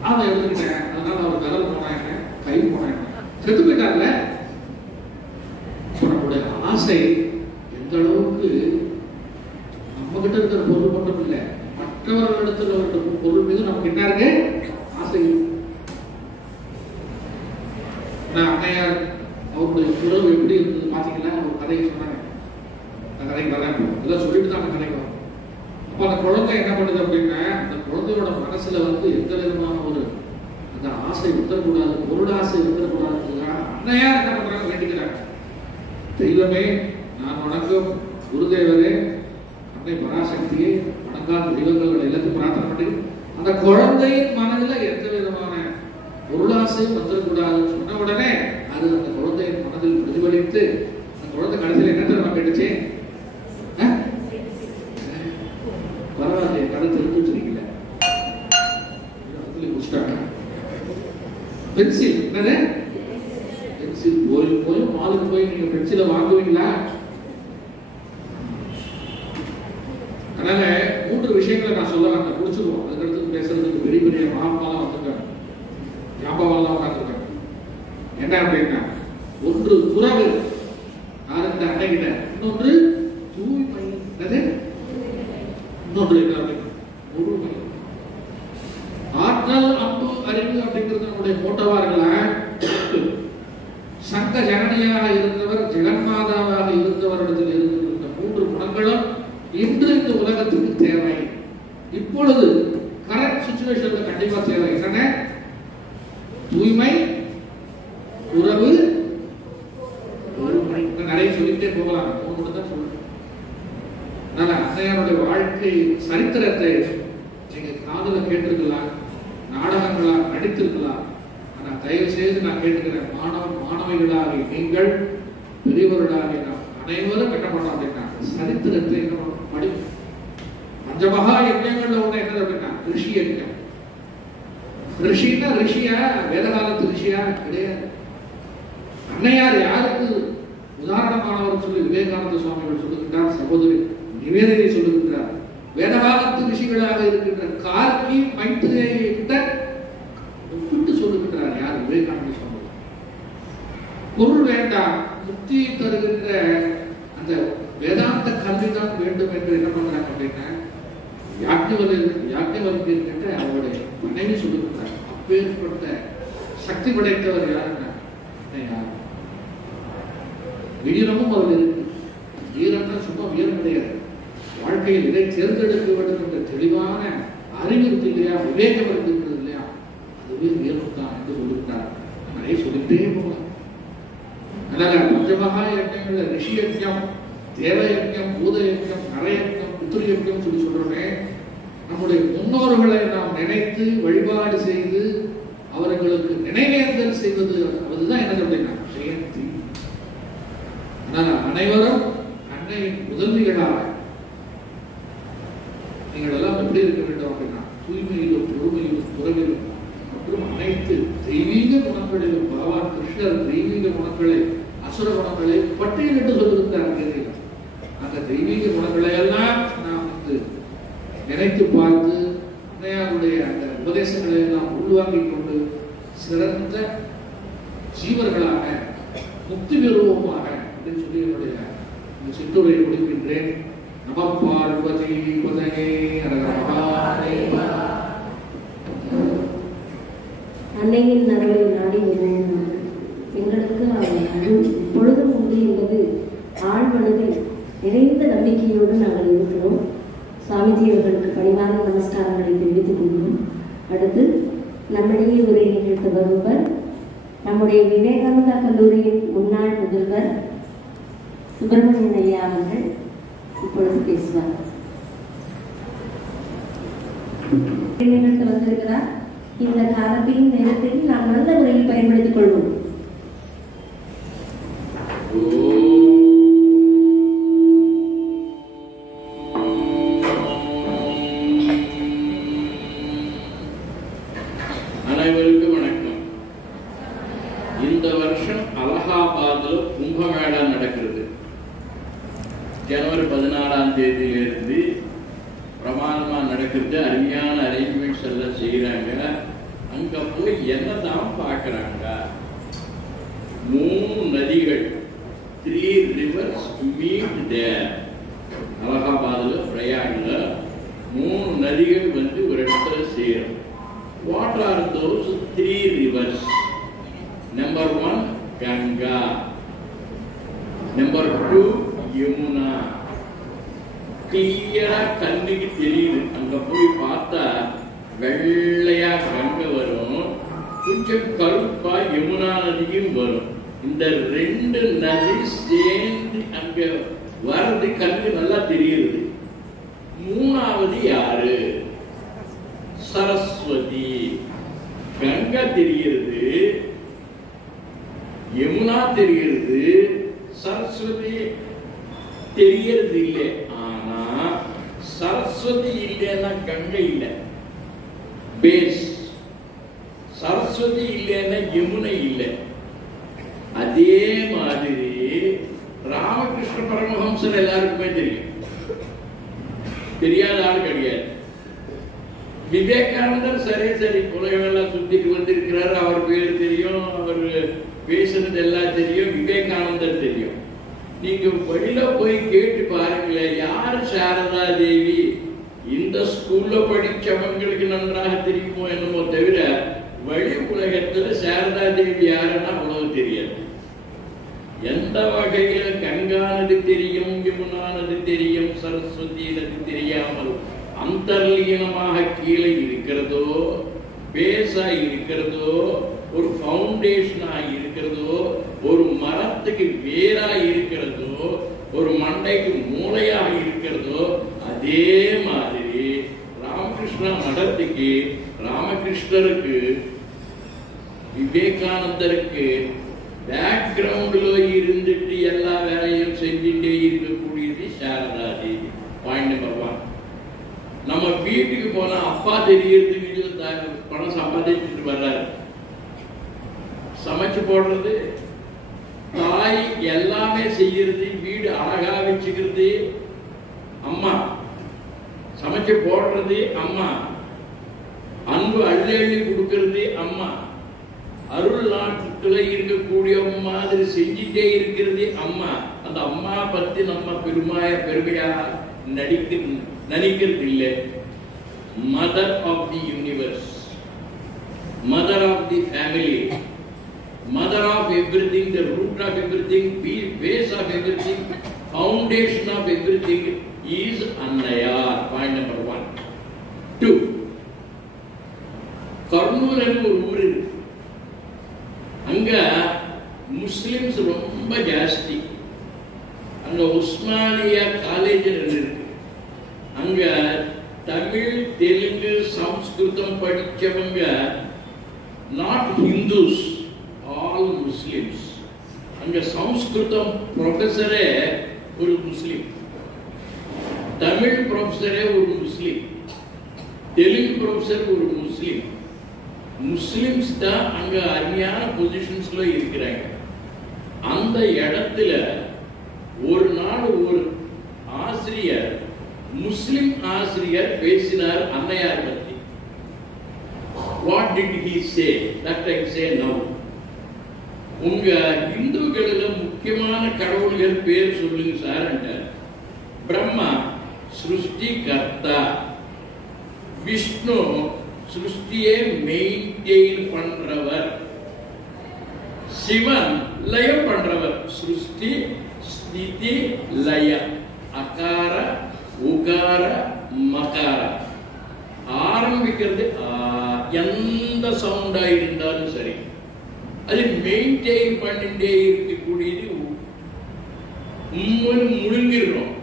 அவன் எழுதுக்கிட்டேன். அதனால அவர் விரல் போனாங்க, கை போனாங்க, செத்து போயிட்டார்ல. நம்முடைய ஆசை எந்த அளவுக்கு நம்ம கிட்ட இருக்கிற பொருள் மட்டும் இல்லை, மற்றவர்களிடத்துல இருக்கிற பொருள் மீது நமக்கு என்ன இருக்கு, ஆசை. அன்னையார் அவருடைய உறவு எப்படி இருந்தது பாத்தீங்களா? ஒரு கதையை சொன்னாங்க. அந்த கதைக்கு வரேன், இதெல்லாம் சொல்லிட்டு தான் அந்த கதைக்கு வரும். அப்ப அந்த குழந்தை என்ன பண்ணுது அப்படின்னா, அந்த குழந்தையோட மனசுல எந்த விதமான ஒரு அந்த ஆசை விட்டுறக்கூடாது, பொருள் ஆசை விட்டுறக்கூடாதுன்றதுக்காக அன்னையார் என்ன பண்றாங்க, வேண்டிக்கிறாங்க. தெய்வமே, நான் வணக்கம் குருதேவரே, அன்னை பராசக்தியை, வணங்காத தெய்வங்கள் எல்லாத்தையும் பிரார்த்தனை பண்ணி அந்த குழந்தையின் மனதில் எந்த விதமான பொருளாசையும் வந்துடக்கூடாதுன்னு சொன்ன உடனே அது அந்த குழந்தையின் மனதில் பிரதிபலித்து அந்த குழந்தை கடைசியில் என்ன தெரியுமா கேட்டுச்சு, பரவாயில்ல கதை தெரிஞ்சு வச்சிருக்கீங்களா, பென்சில் என்னது, பென்சில் போய் மாலுக்கு போய் நீங்க பென்சிலை வாங்குவீங்களா? அதனால 3 விஷயங்களை நான் சொல்ல வந்தேன், முடிச்சுக்குவோம். அதுக்கடுத்து பேசுறதுக்கு பெரிய பெரிய மகாத்மாலாம் வந்துருக்காங்க, ஞாபகம்லாம் உட்காந்துருக்காங்க. என்ன அப்படின்னா, ஒன்று துறவு, யாருக்கு அன்னைகிட்ட, இன்னொன்று தூய்மை, இன்னொன்று என்ன அப்படின்னா முழுமை. ஆற்றல், அன்பு, அறிவு அப்படிங்கிறது நம்முடைய மோட்டவா இருக்கலாம். சங்க ஜனனியாக இருந்தவர், ஜெகன்மாதாவாக இருந்தவரிடத்தில் இருந்த 3 குணங்களும் இன்று இந்த உலகத்துக்கு தேவை. இப்பொழுது கரண்ட் சிச்சுவேஷன்ல கண்டிப்பா தேவை. என்ன? தூய்மை, உறவு, பொறுமை. நிறைய சொல்லிட்டே போகலாம், 3 மட்டும் தான் சொல்றேன். அதனால அன்னையாருடைய வாழ்க்கை சரித்திரத்தை நீங்க காதுல கேட்டிருக்கலாம், நாடகங்களா நடித்திருக்கலாம். ஆனா தயவு செய்து நான் கேட்டுக்கிறேன், மாணவிகளாகி நீங்கள், பெரியவர்களாகி நாம் அனைவரும் என்ன பண்ணோம் அப்படின்னா சரித்திரத்தை என்ன பண்ணணும், படிப்பு. பஞ்சமகா யஜ்ஞங்கள்ல ஒண்ணு என்னது அப்படின்னா ரிஷி யஜ்ஞம். ரிஷின்னா ரிஷியா, வேத காலத்து ரிஷியா கிடையாது. அன்னையார் யாருக்கு உதாரணமானவர் சொல்லி விவேகானந்த சுவாமிகள் சொல்லுகின்றார், சகோதரி நிவேதியை சொல்லுகின்றார். வேதகாலத்து ரிஷிகளாக இருக்கின்ற கார்கி, மைத்ரேயை கிட்ட ஒப்பிட்டு சொல்லுகின்றார். யார்? விவேகானந்த சுவாமி. பொருள் வேண்டாம், முக்தியை தருகின்ற அந்த வேதாந்த கல்விதான் வேண்டும் என்று என்ன பண்றாங்க அப்படின்னா யாக்ஞவல்கியர் கிட்ட அவருடைய மனைவி சொல்லுகின்றார். அப்பேற்பட்ட சக்தி படைத்தவர் யாருன்னா வீரமும் அவர் இருக்கு. வீரம்னா சும்மா வீரம் கிடையாது, வாழ்க்கை வாழ்க்கையில் இதை தேர்ந்தெடுக்க வேண்டும் என்ற தெளிவான அறிவு இருக்கு இல்லையா, விவேகம் இருக்கிறது இல்லையா, அதுவே உயர்வுதான் என்று சொல்லிவிட்டார். நிறைய சொல்லிட்டே போகலாம். அதனால பஞ்சமகா யஜ்ஞங்கள்ல ரிஷி யஜ்ஞம், தேவ யஜ்ஞம், பூத யஜ்ஞம், நரயஜ்ஞம், பித்ரு யஜ்ஞம் சொல்லி சொல்றோமே, நம்முடைய முன்னோர்களை நாம் நினைத்து வழிபாடு செய்து அவர்களுக்கு நினைவேந்தல் செய்வது, அதுதான் என்ன அப்படின்னா ஜெயந்தி. அதனால அனைவரும் அன்னையின் முதல்விகளாக நீங்கள் எல்லாம் எப்படி இருக்க வேண்டும் அப்படின்னா தூய்மையிலும் பொறுமையிலும் துறவிலும் மற்றும் அனைத்து தெய்வீக குணங்களிலும் பகவான் கிருஷ்ணர் தெய்வீக குணங்களை அசுர குணங்களை பட்டியலிட்டு சொல்லியிருந்தார் கீதையில். அந்த தெய்வீக குணங்களை எல்லாம் நாம் நினைத்து பார்த்து அன்னையாருடைய அந்த உபதேசங்களை எல்லாம் உள்வாங்கிக் கொண்டு சிறந்த ஜீவர்களாக முக்தி பெறுவோமாக அப்படின்னு சொல்லி என்னுடைய இந்த சிற்றுரையை முடிக்கின்றேன். நம பார்வதி பதயே அன்னையின் நரவை நாடி வருவோம். எங்களுக்கு பொழுதும் உண்டு என்பது ஆழ்மனதில் நிறைந்த நம்பிக்கையோடு நாங்கள் இருக்கிறோம். சுவாமிஜி அவர்களுக்கு பணிவான நமஸ்காரங்களை தெரிவித்துக் கொள்கிறோம். அடுத்து நம்மிடையே உரை நிகழ்த்த வருபவர் நம்முடைய விவேகானந்தா கல்லூரியின் முன்னாள் முதல்வர் சுப்பிரமணியன் ஐயா அவர்கள் இப்பொழுது பேசுவார். நிகழ்த்த வந்திருக்கிறார். இந்த காலத்தையும் நேரத்தையும் நாம் நல்ல முறையில் பயன்படுத்திக் கொள்வோம். அனைவருக்கும் வணக்கம். இந்த வருஷம் அலகாபாத்ல கும்பமேளா நடக்கிறது. ஜனவரி 14ஆம் தேதியிலிருந்து பிரமாணமா நடக்கிறது. அருமையான அரேஞ்ச்மெண்ட்ஸ் எல்லாம் செய்யறாங்க. அங்க போய் என்னதான் பார்க்கறாங்க, 3 நதிகள் 3 rivers meet there. அலகாபாத்ல பிரயாக்ல 3 நதிகள் வந்து ஒரு இடத்துல சேரும். What are those 3 rivers? Number 1, Ganga. Number 2, Yamuna. கிளியரா கண்ணுக்கு தெரியுது. அங்க போய் பார்த்தா வெள்ளையா கங்கை வரும், கொஞ்சம் கருப்பா யமுனா நதியும் வரும். இந்த 2 நதி சேர்ந்து அங்க வர்றது கண்ணுக்கு நல்லா தெரியுது. 3வது யாரு? சரஸ்வதி. கங்கா தெரிகிறது, யமுனா தெரிகிறது, சரஸ்வதி தெரியறது இல்லை. ஆனா சரஸ்வதி இல்லைன்னா கங்கை இல்லை, பேஸ். சரஸ்வதி இல்லைன்னா யமுனை இல்லை. அதே மாதிரி ராமகிருஷ்ண பரமஹம்சர் எல்லாருக்குமே தெரியும், தெரியாத ஆள் கிடையாது. விவேகானந்தர் சரி உலகமெல்லாம் சுத்திட்டு வந்திருக்கிறார். அவர் பேர் தெரியும், அவர் பேசுறது எல்லாம் தெரியும், விவேகானந்தர் தெரியும். நீங்க வெளியில போய் கேட்டு பாருங்களேன், யார் சாரதா தேவி? இந்த ஸ்கூல்ல படிச்சவங்களுக்கு நன்றாக தெரியுமோ என்னமோ தவிர வெளி உலகத்துல சாரதா தேவி யாருன்னா அவ்வளவு தெரியாது. எந்த வகையில கங்கா நதி தெரியும், யமுனா நதி தெரியும், சரஸ்வதி நதி தெரியாமல் அந்தர்லீனமாக கீழே இருக்கிறதோ, பேஸா இருக்கிறதோ, ஒரு ஃபவுண்டேஷனா இருக்கிறதோ, ஒரு மரத்துக்கு வேரா இருக்கிறதோ, ஒரு மண்டைக்கு மூளையாக இருக்கிறதோ, அதே மாதிரி ராமகிருஷ்ணா மடத்துக்கு, ராமகிருஷ்ணருக்கு, விவேகானந்தருக்கு பேக்ரவுண்ட்ல இருந்துட்டு எல்லா வேலையும் செஞ்சுட்டே இருக்கக்கூடியது சாரதா தேவி. Point number 1. நம்ம வீட்டுக்கு போனா அப்பா தெரியறது, வீட்டுல பணம் சம்பாதிச்சுட்டு வர்றாரு, சமைச்சு போடுறது, தாய் எல்லாமே செய்யறது, வீடு அழகா வச்சுக்கிறது அம்மா, சமைச்சு போடுறது அம்மா, அன்பு அள்ளி கொடுக்கிறது அம்மா, அருள் நாட்டுல இருக்கக்கூடிய மாதிரி செஞ்சுட்டே இருக்கிறது அம்மா. அந்த அம்மா பத்தி நம்ம பெருமையா நினைக்கிறது இல்லை. Mother of the universe, mother of the family, mother of everything, the root of everything, base of everything, foundation of everything. is Annayar. Point number 1. 2. Kurnool ஒரு ஊர் இருக்கு. அங்க முஸ்லிம்ஸ் ரொம்ப ஜாஸ்தி. அங்க உஸ்மானியா காலேஜ் இருக்கு. அங்க தமிழ், தெலுங்கு, சம்ஸ்கிருதம் படிச்சவங்க நாட் ஹிந்துஸ், ஆல் முஸ்லிம்ஸ். அங்க சம்ஸ்கிருதம் ப்ரொஃபஸரே ஒரு முஸ்லிம், தமிழ் ப்ரொஃபஸரே ஒரு முஸ்லிம், தெலுங்கு ப்ரொஃபஸர் ஒரு முஸ்லிம். முஸ்லிம்ஸ் தான் அங்க அருமையான பொசிஷன்ஸ்ல இருக்கிறாங்க. அந்த இடத்துல ஒரு நாள் ஒரு ஆசிரியர், முஸ்லிம் ஆசிரியர் பேசினார் அன்னையார் பத்தி. What did he say? That I say now. உங்க இந்துக்களில் முக்கியமான கடவுள்கள் பேர் சொல்லுங்க சார். பிரம்மா சிருஷ்டி கர்த்தா, விஷ்ணு சிருஷ்டியை மெயின்டெயின் பண்றவர், சிவன் லயம் பண்றவர். சிருஷ்டி ஸ்திதி லய, அகார உகார மகார. ஆரம்பிக்கிறது எந்த சவுண்டா இருந்தாலும் சரி, அது மெயின்டைன் பண்ணிட்டே இருக்கக்கூடியது. முழுங்கிடுறோம்.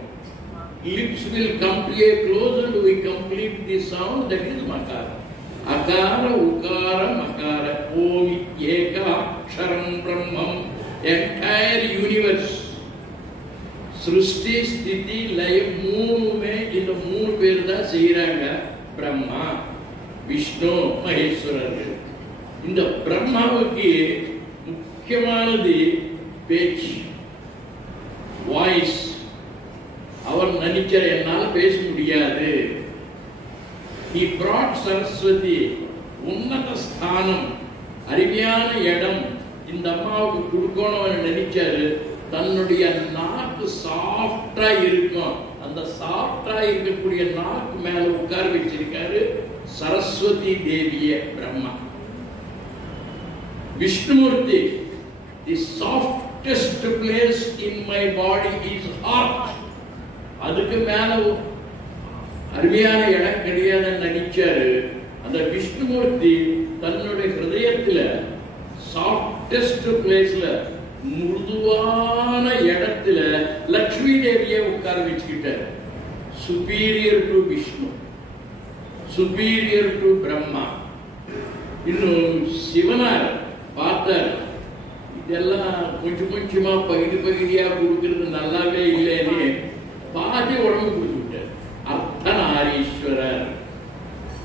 Lips will come to a close and we complete the sound, that is makara. Akara, ukara, makara. Om eka aksharam brahmam. Entire universe. Srushti, sthiti, laya, மூணுமே இந்த மூணு பேர் தான் செய்யறாங்க. பிரம்மா, விஷ்ணு, மகேஸ்வரர். இந்த பிரம்மாவுக்கு முக்கியமானது பேச்சு, வாய்ஸ். அவர் நினைக்கிற என்னால் பேச முடியாது. He brought சரஸ்வதி, உன்னத ஸ்தானம், அருமையான இடம் இந்த அம்மாவுக்கு கொடுக்கணும் நினைச்சாரு. தன்னுடைய நாக்கு சாஃப்டா இருக்கும். அந்த சாஃப்டா இருக்கக்கூடிய நாக்கு மேல உட்கார வச்சிருக்காரு Saraswati தேவிய Brahma. Vishnumurthy, the softest place in my body is heart. அதுக்கு மேல அருமையான இடம் கிடையாதுன்னு நினைச்சாரு. அந்த விஷ்ணுமூர்த்தி தன்னுடைய ஹிருதயத்துல சாஃப்டஸ்ட் பிளேஸ்ல, மிருதுவான இடத்துல லக்ஷ்மி தேவியை உட்கார வச்சுக்கிட்டார். Superior to Vishnu, superior to Brahma. இன்னும் சிவனார் பார்த்தார், இதெல்லாம் கொஞ்சம் கொஞ்சமா பகுதியா கொடுக்கறது நல்லாவே இல்லைன்னு பாதி உடம்பு கொடுத்து விட்டார். அர்த்தநாரீஸ்வரர்.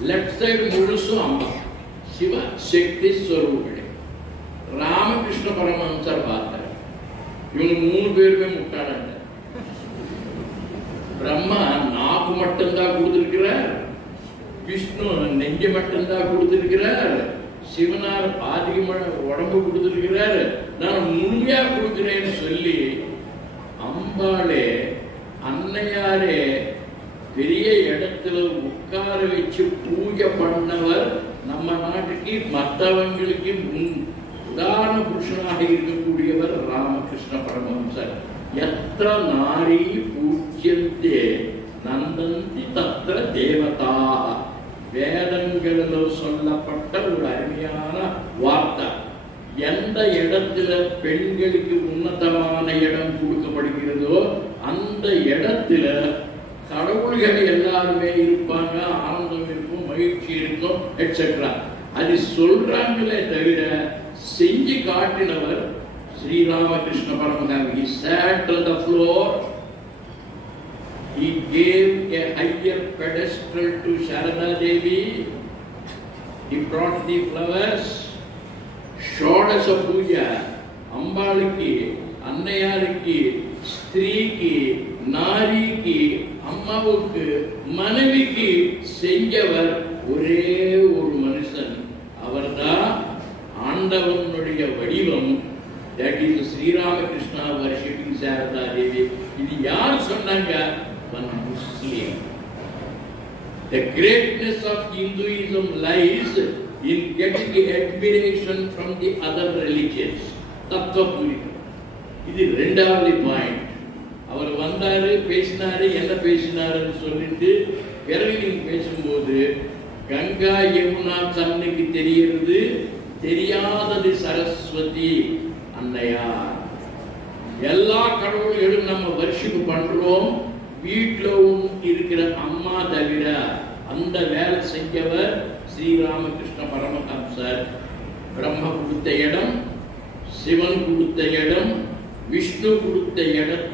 லெப்ட் சைடு முழுசும் அம்மா, சிவ சக்தி ஸ்வரூபிணி. ராமகிருஷ்ண பரமஹம்சர் பார்த்தார், இவங்க மூணு பேருமே முட்டாளங்க. பிரம்மா நாக்கு மட்டும்தான் கொடுத்திருக்கிறார், விஷ்ணு நெஞ்சு மட்டும்தான் கொடுத்திருக்கிறார், சிவனார் பாதி உடம்பு கொடுத்திருக்கிறார், நான் முழுமையா கொடுக்கிறேன்னு சொல்லி அம்பாளே அன்னையாரே பெரிய இடத்துல உட்கார வச்சு பூஜை பண்ணவர். நம்ம நாட்டுக்கு மற்றவங்களுக்கு உதாரண புருஷனாக இருக்கக்கூடியவர் ராமகிருஷ்ண பரமஹம்சர். எத்திர நாரி பூஜ்யந்தே நந்தந்தி தத்திர தேவதா. வேதங்களில் சொல்லப்பட்ட ஒரு அருமையான வார்த்தை. எந்த இடத்துல பெண்களுக்கு உன்னதமான இடம் கொடுக்கப்படுகிறதோ அந்த இடத்துல கடவுள்கள் எல்லாருமே இருப்பாங்க, ஆனந்தம் இருக்கும், மகிழ்ச்சி இருக்கும், எட்ஸெட்ரா. அது சொல்றாங்களே தவிர செஞ்சு காட்டினவர் ஸ்ரீராமகிருஷ்ண பரமஹம்சர். He sat on the floor. He gave a higher pedestal to Sharada Devi. He brought the flowers. ஷோடச பூஜை அம்பாளுக்கு, அன்னையாருக்கு, ஸ்திரீக்கு, நாரிக்கு, அம்மாவுக்கு, மனைவிக்கு செஞ்சவர் ஒரே ஒரு மனுஷன். அவர்தான் ஆண்டவனுடைய வடிவம். That is Sri Ramakrishna worshipping Sarada Devi. இது யார் சொன்னாங்க? One Muslim. The greatness of Hinduism lies in getting admiration from the other religions. தத்துவபூரி. இது இரண்டாவது பாயிண்ட். அவர் வந்தாரு, பேசினாரு, என்ன பேசினாருன்னு சொல்லிட்டு பிறகு நீங்க பேசும்போது கங்கா யமுனா கண்ணுக்கு தெரிகிறது, தெரியாதது சரஸ்வதி அன்னையார். எல்லா கடவுள்களும் நம்ம வர்ஷிப் பண்றோம், வீட்டிலும் இருக்கிற அம்மா தவிர அந்த வேலை செஞ்சவர் ஸ்ரீராமகிருஷ்ண பரமஹம்சர். பிரம்ம கொடுத்த இடம், சிவன் கொடுத்த இடம், விஷ்ணு கொடுத்த இடம்,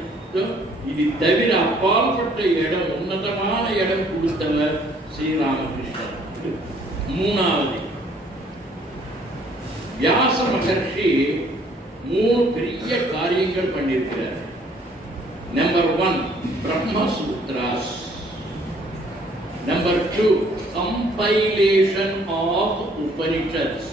இது தவிர அப்பாற்பட்ட இடம், உன்னதமான இடம் கொடுத்தவர் ஸ்ரீராமகிருஷ்ணர். மூணாவது, வியாச மகர்ஷி 3 பெரிய காரியங்கள் பண்ணியிருக்கிறார். Number 1 Brahmasutras, number 2 compilation of Upanishads.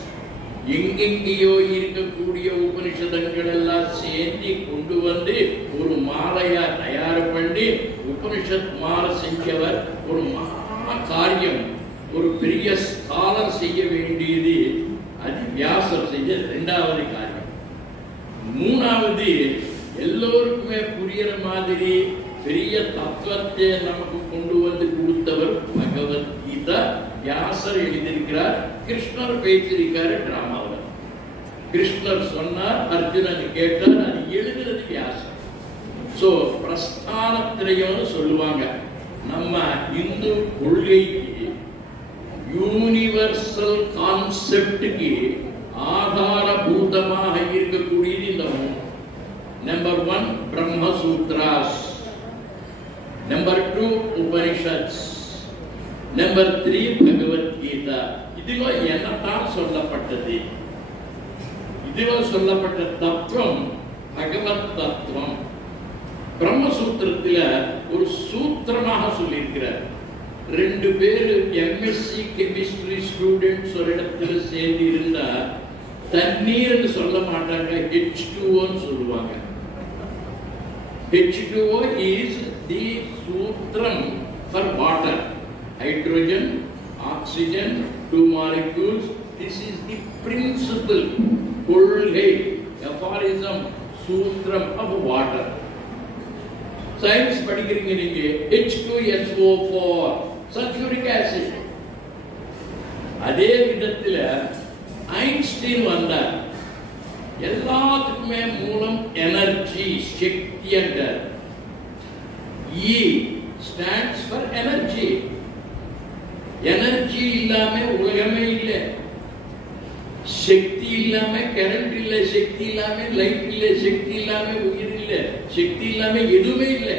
எங்கெங்கேயோ இருக்கக்கூடிய உபனிஷதங்கள் எல்லாம் சேர்ந்து கொண்டு வந்து ஒரு மாலையா தயார் பண்ணி உபனிஷத் மாலை செஞ்சவர். ஒரு காரியம், ஒரு பெரிய ஸ்காலர் செய்ய வேண்டியது, அது வியாசர் செஞ்ச 2வது காரியம். 3வது, எல்லோருக்குமே புரியுற மாதிரி பெரிய தத்துவத்தை நமக்கு கொண்டு வந்து கொடுத்தவர் பகவத்கீதா. வியாசர் எழுதியிருக்கிறார், கிருஷ்ணர் பேசியிருக்காரு டிராமாவில். கிருஷ்ணர் சொன்னார், அர்ஜுனன் கேட்டார், அது எழுதுறது வியாசர். சோ பிரஸ்தானத்திரையும் சொல்லுவாங்க. நம்ம இந்து கொள்கைக்கு, யூனிவர்சல் கான்செப்டுக்கு ஆதாரபூதமாக இருக்கக்கூடியது இந்த 3. Number 1 Brahmasutras, number 2 Upanishads, number 3 Bhagavad Gita. இதுல என்னத்தான் சொல்லப்பட்டது? இதுல சொல்லப்பட்ட தத்துவம் பகவத் தத்துவம். பிரம்மசூத்திரத்துல ஒரு சூத்திரமாக சொல்லியிருக்கிறார். 2 பேர் எம்எஸ்சி கெமிஸ்ட்ரி ஸ்டூடெண்ட்ஸ் ஒரு இடத்துல சேர்ந்து இருந்தா தண்ணீர்னு சொல்ல மாட்டாங்க, H2O சொல்லுவாங்க. H2O is the sutram for water. Hydrogen, oxygen, 2 molecules. This is the principle, கொள்கை, aphorism, சூத்திரம் of water. சயின்ஸ் படிக்கிறீங்க நீங்க, H2SO4 sulfuric acid. அதே விதத்துல ஐன்ஸ்டீன் வந்தார். எல்லாத்துக்குமே மூலம் எனர்ஜி, சக்தி என்றார். E stands for energy. Energy இல்லாம உலகமே இல்லை, சக்தி இல்லாம கரண்ட் இல்லை, சக்தி இல்லாம லைட் இல்லை, சக்தி இல்லாம உயிர் இல்லை, சக்தி இல்லாம எதுவுமே இல்லை.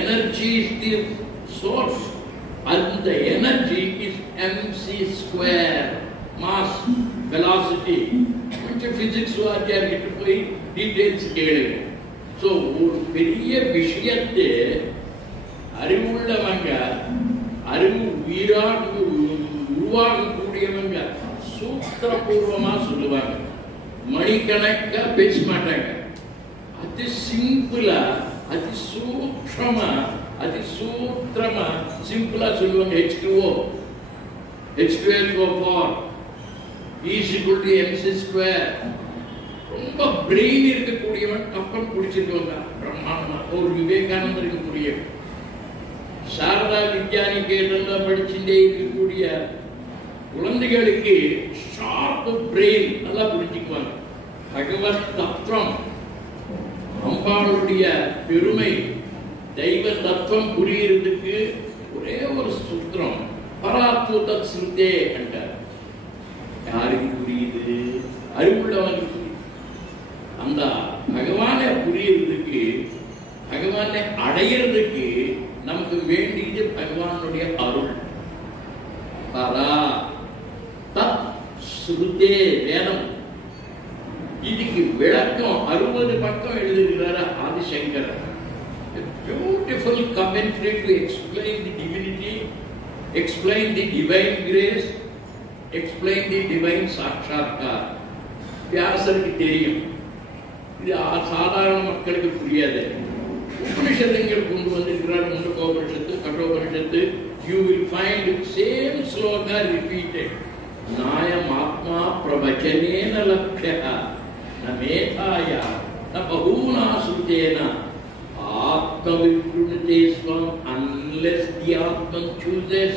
Energy is the source. அந்த energy is mc², mass velocity. கொஞ்சம் பிசிக்ஸ் வாத்தியார் கிட்ட போய் டீடைல்ஸ் கேளுங்க. சோ ஒரு பெரிய விஷயத்தை அறிவுள்ளவங்க, அறிவு உருவாகக்கூடியவங்க சூத்திரபூர்வமா சொல்லுவாங்க, மணிக்கணக்கா பேச மாட்டாங்க. அதி சிம்பிளா, அதி சூக்ஷ்மமா, அதி சூத்திரமா சிம்பிளா சொல்லுவாங்க. H2O, H2SO4 is equal to mc². ரொம்ப பிரெயின் இருக்கக்கூடியவன் கப்பல் குடிச்சிருக்கவங்க பிரம்மாண்டமா. ஒரு விவேகானந்தருக்கு புரியும். சாரதா வித்யானிகேதன்ல படிச்சுட்டே இருக்கக்கூடிய குழந்தைகளுக்கு ஷார்ப் பிரெயின் நல்லா புரிஞ்சுக்குவாங்க. பகவத் தத்துவம், அம்பாளுடைய பெருமை, தெய்வ தத்துவம் புரியறதுக்கு ஒரே ஒரு சூத்திரம், பராத்புத ஸ்ருதே என்றார். யாருக்கு புரியுது? அறிவுள்ளவனுக்கு புரியுது. அந்த பகவானை புரியறதுக்கு, பகவானை அடையிறதுக்கு நமக்கு வேண்டியது பகவானுடைய அருள். பரா தத் ஸ்ருதே வேதம். இதுக்கு விளக்கம் 60 பக்கம் எழுதுகிறார் ஆதிசங்கரர். Beautiful commentary to explain the divinity, explain the divine grace, explain the divine சாட்சாத்கார். வியாசருக்கு தெரியும், இது சாதாரண மக்களுக்கு புரியாது. உபனிஷதங்கள் கொண்டு வந்திருக்கிறார். முண்டகோபனிஷத்து, Kathopanishad. You will find same sloka repeated. நாயம் ஆத்மா பிரவச்சனேன லக்ஷ்யः ந மேதாயா ந பகூனா சுத்தேன Atma Vikrunate Swam, unless the Atma chooses.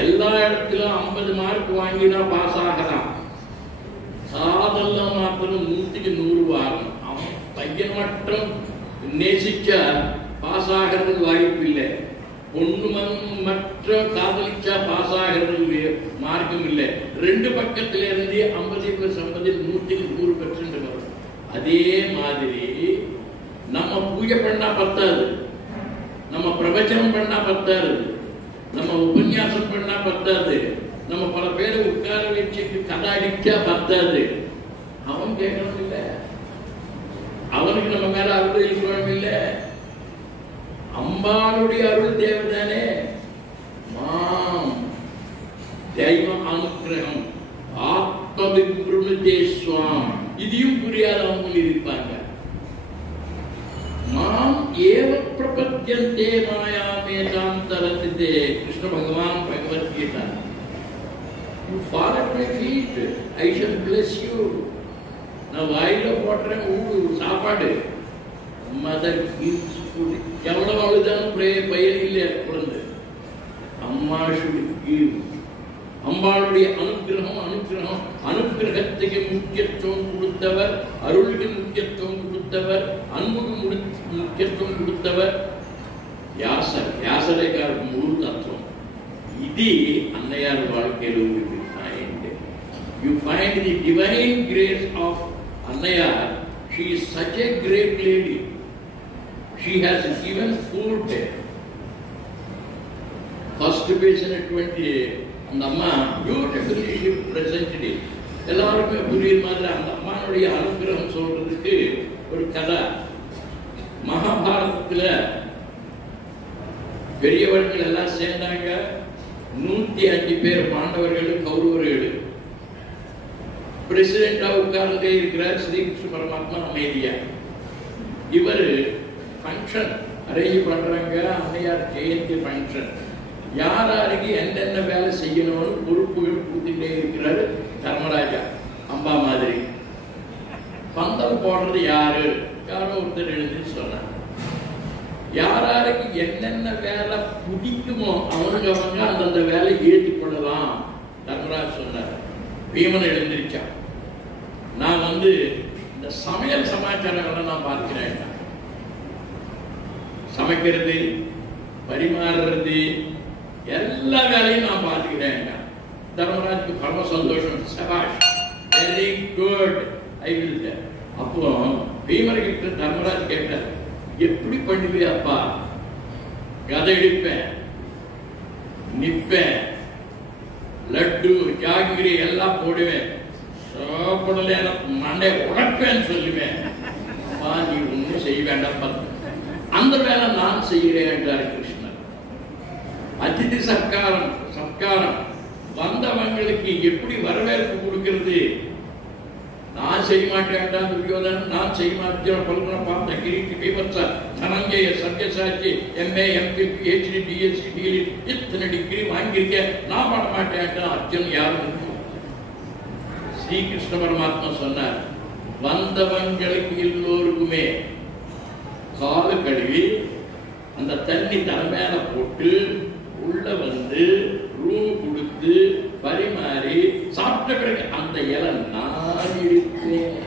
எல்லா இடத்திலும் 50 மார்க் வாங்கினா பாஸ் ஆகலாம். காதெல்லாம் மாத்திரம் 100க்கு 100 வாங்கணும். அவன் பையன் மட்டும் நேசிச்சா பாஸ் ஆகிறதுக்கு வாய்ப்பு இல்லை. பொண்ணு மட்டும் காதலிச்சா பாஸ் ஆகிறதுக்கு மார்க்கம் இல்லை. ரெண்டு பக்கத்துல இருந்து 50+50 100க்கு 100% வரும். அதே மாதிரி நம்ம பூஜை பண்ணா பத்தாது, நம்ம பிரவச்சனம் பண்ணா பத்தாது, நம்ம உபன்யாசம் பண்ணா பத்தாது, நம்ம பல பேரை உட்கார வச்சுட்டு கதை அடிச்சா பத்தாது. அவன் கேட்கணும் இல்ல, அவனுக்கு நம்ம மேல அருள் இருக்கணும் இல்ல. அம்பாளுடைய அருள் தேவைதானே. மாம் தெய்வ அனுகிரகம் ஆத்ம விக்ருணதே ஸ்வாம். இதையும் புரியாதவங்க இருப்பாங்க. மாம் ஏவ பிரபத்யந்தே மாயாமேதாம் தரதிதே. கிருஷ்ண பகவான் Bhagavad Gita. You fall at my feet, I shall bless you. நான் வாயில போடுறேன் சாப்பாடு. Mother gives food. எவ்வளவு அழுதாலும் பயிர் இல்லை குழந்தை. அம்மா should give. அம்பாளுடைய அனுகிரகம் அனுகிரகம் அனுகிரகத்துக்கு முக்கியத்துவம் கொடுத்தவர், அருளுக்கு முக்கியத்துவம் கொடுத்தவர், அன்புக்கு முக்கியத்துவம் கொடுத்தவர் வியாசர். வியாசரேக்காருக்கு முழு தத்துவம் இது அன்னையார் வாழ்க்கையில் உங்களுக்கு find. You find the divine grace of Annayar. She is such a great lady. She has given food. First patient at 20, அந்த அம்மா பியூட்டிஃபுல்லி பிரசன்டட். எல்லாருக்குமே புரியுற மாதிரி அந்த அம்மாவுடைய அனுகிரகம் சொல்றதுக்கு ஒரு கதை. மகாபாரதத்துல பெரியவர்கள் எல்லாம் சேர்ந்தாங்க. 105 பேர் பாண்டவர்கள் கௌரவர்கள். பிரசிடென்டா உட்கார்ந்தே இருக்கிறார் ஸ்ரீகிருஷ்ண பரமாத்மா அமைதியா. இவர் ஃபங்க்ஷன் அரேஞ்ச் பண்றாங்க, அன்னையார் ஜெயந்தி ஃபங்க்ஷன். யாராருக்கு என்னென்ன வேலை செய்யணும்னு பொறுப்புகள் கொடுத்துட்டே இருக்கிறாரு தர்மராஜா. அம்பா மாதிரி பந்தல் போடுறது யாரு, யாரோ ஒருத்தர் எழுதி சொன்னார். யாராருக்கு என்னென்ன வேலை பிடிக்குமோ அவங்க அந்தந்த வேலை ஏற்றுக்கொள்ளலாம் தர்மராஜ் சொன்னார். பீமன் எழுந்திருச்சா. நான் இந்த சமையல் சமாச்சாரங்களை நான் பார்க்கிறேன். சமைக்கிறது, பரிமாறுறது, எல்லா வேலையும் நான் பார்த்துக்கிறேன். தர்மராஜுக்கு பரம சந்தோஷம். சபாஷ், வெரி குட், ஐ வில். அப்போ பீமர்கிட்ட தர்மராஜ் கேட்டார், எப்படி பண்ணுவே அப்பா? கதை எடுப்பேன், நிப்பேன், லட்டு ஜாகிரி எல்லாம் போடுவேன், சாப்பிடல மண்டை உடப்பேன்னு சொல்லுவேன். அப்பா நீ ஒன்னும் செய்ய வேண்டாம், அந்த வேலை நான் செய்கிறேன் என்றார் கிருஷ்ணர். அதிதி சத்காரம் வந்தவங்களுக்கு எப்படி வரவேற்பு கொடுக்கிறது? நான் செய்ய மாட்டேன் துரியோதனன், நான் செய்ய மாட்டேன் Phalguna Partha Kiriti Bibhatsu Dhananjaya Satyasakshi MA MP PhD DSc DL இத்தனை டிகிரி வாங்கியிருக்கேன், நான் பண்ண மாட்டேன் அர்ஜுன் யாரும். ஸ்ரீகிருஷ்ண பரமாத்மா சொன்னார், வந்தவங்களுக்கு எல்லோருக்குமே காலு கழுவி அந்த தண்ணி தலைமையில போட்டு உள்ள ரூம் கொடுத்து பரிமாறி சாப்பிட்ட பிறகு அந்த இலை நான் இருக்கிறேன்.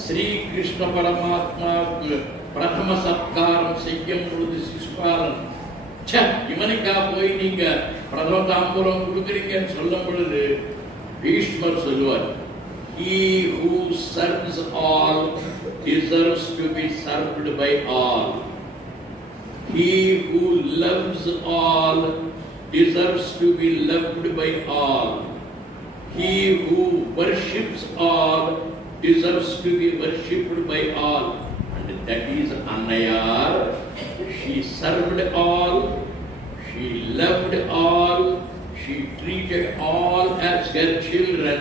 ஸ்ரீ கிருஷ்ண பரமாத்மாவுக்கு பிரதம சத்காரம் செய்யும் பொழுது சிஷ்பாலன் இவனுக்கா போய் நீங்க பிரதம தாம்பூலம் கொடுக்குறீங்கன்னு சொல்லும் பொழுது பீஷ்மர் சொல்லுவார், he who serves all deserves to be served by all. He who loves all deserves to be loved by all. He who worships all deserves to be worshipped by all. And that is Annayar. She served all, she loved all, she treated all as her children.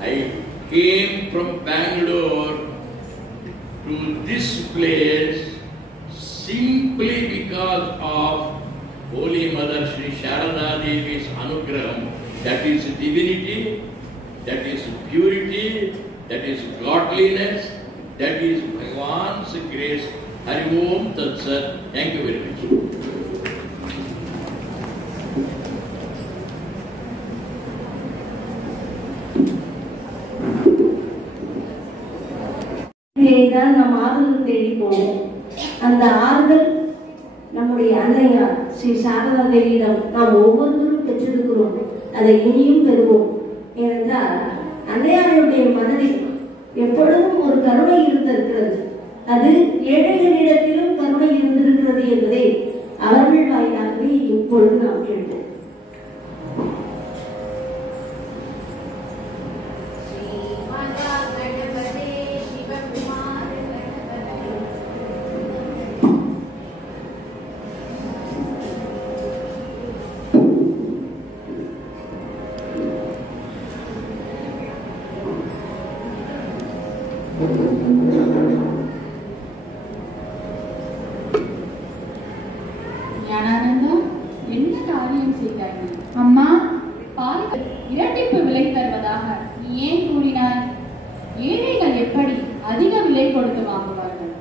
I came from Bangalore to this place simply because of Holy Mother Sri Sharada Devi's Anugraham. That is divinity, that is purity, that is godliness, that is Bhagavan's God's grace. Hari Om Tat Sat. Thank you very much. தான் நாம் ஆறுதல் தேடி போவோம். அந்த ஆறுதல் நம்முடைய அன்னையார் ஸ்ரீ சாரதா தேவியிடம் நாம் ஒவ்வொருவரும் பெற்றிருக்கிறோம். அதை இனியும் பெறுவோம். ஏனென்றால் அன்னையாருடைய மனதில் எப்பொழுதும் ஒரு கருணை இருந்திருக்கிறது. அது ஏழைகளிடத்திலும் கருணை இருந்திருக்கிறது என்பதை அவர்கள் வாயிலாகவே இப்பொழுது நாம் கேட்டோம். ஞானானந்தம், என்ன காரியம் செய்தாய்? அம்மா, பால் இரட்டிப்பு விலை தருவதாக நீ ஏன் கூறினாய்? ஏழைகள் எப்படி அதிக விலை கொடுத்து வாங்குவார்கள்?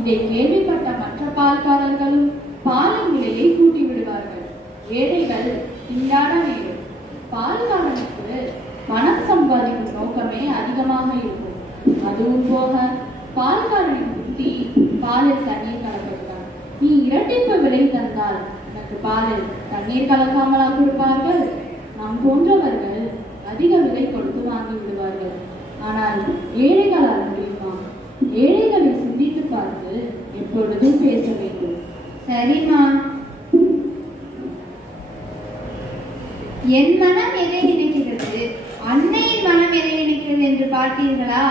இதை கேள்விப்பட்ட மற்ற பால்காரர்களும் பாலின் விலையை கூட்டி விடுவார்கள். ஏழைகள் திண்டாட வேண்டும். பால்காரனுக்கு பணம் சம்பாதிக்கும் நோக்கமே அதிகமாக இருக்கும். அதுவும் போக பால்காரனின் புத்தி பாலில் தண்ணீர் கலப்பதுதான். நீ இரட்டிப்பு விலை தந்தால் எனக்கு பாலில் தண்ணீர் கலக்காமலா கொடுப்பார்கள்? நாம் போன்றவர்கள் அதிக விலை கொடுத்து வாங்கி விடுவார்கள். ஆனால் ஏழைகளால் முடியுமா? ஏழைகளை சிந்தித்து பார்த்து எப்பொழுதும் பேச வேண்டும். சரிம்மா. என் மனம் எதை நினைக்கிறது, அன்னையின் மனம் எதை நினைக்கிறது என்று பார்த்தீர்களா?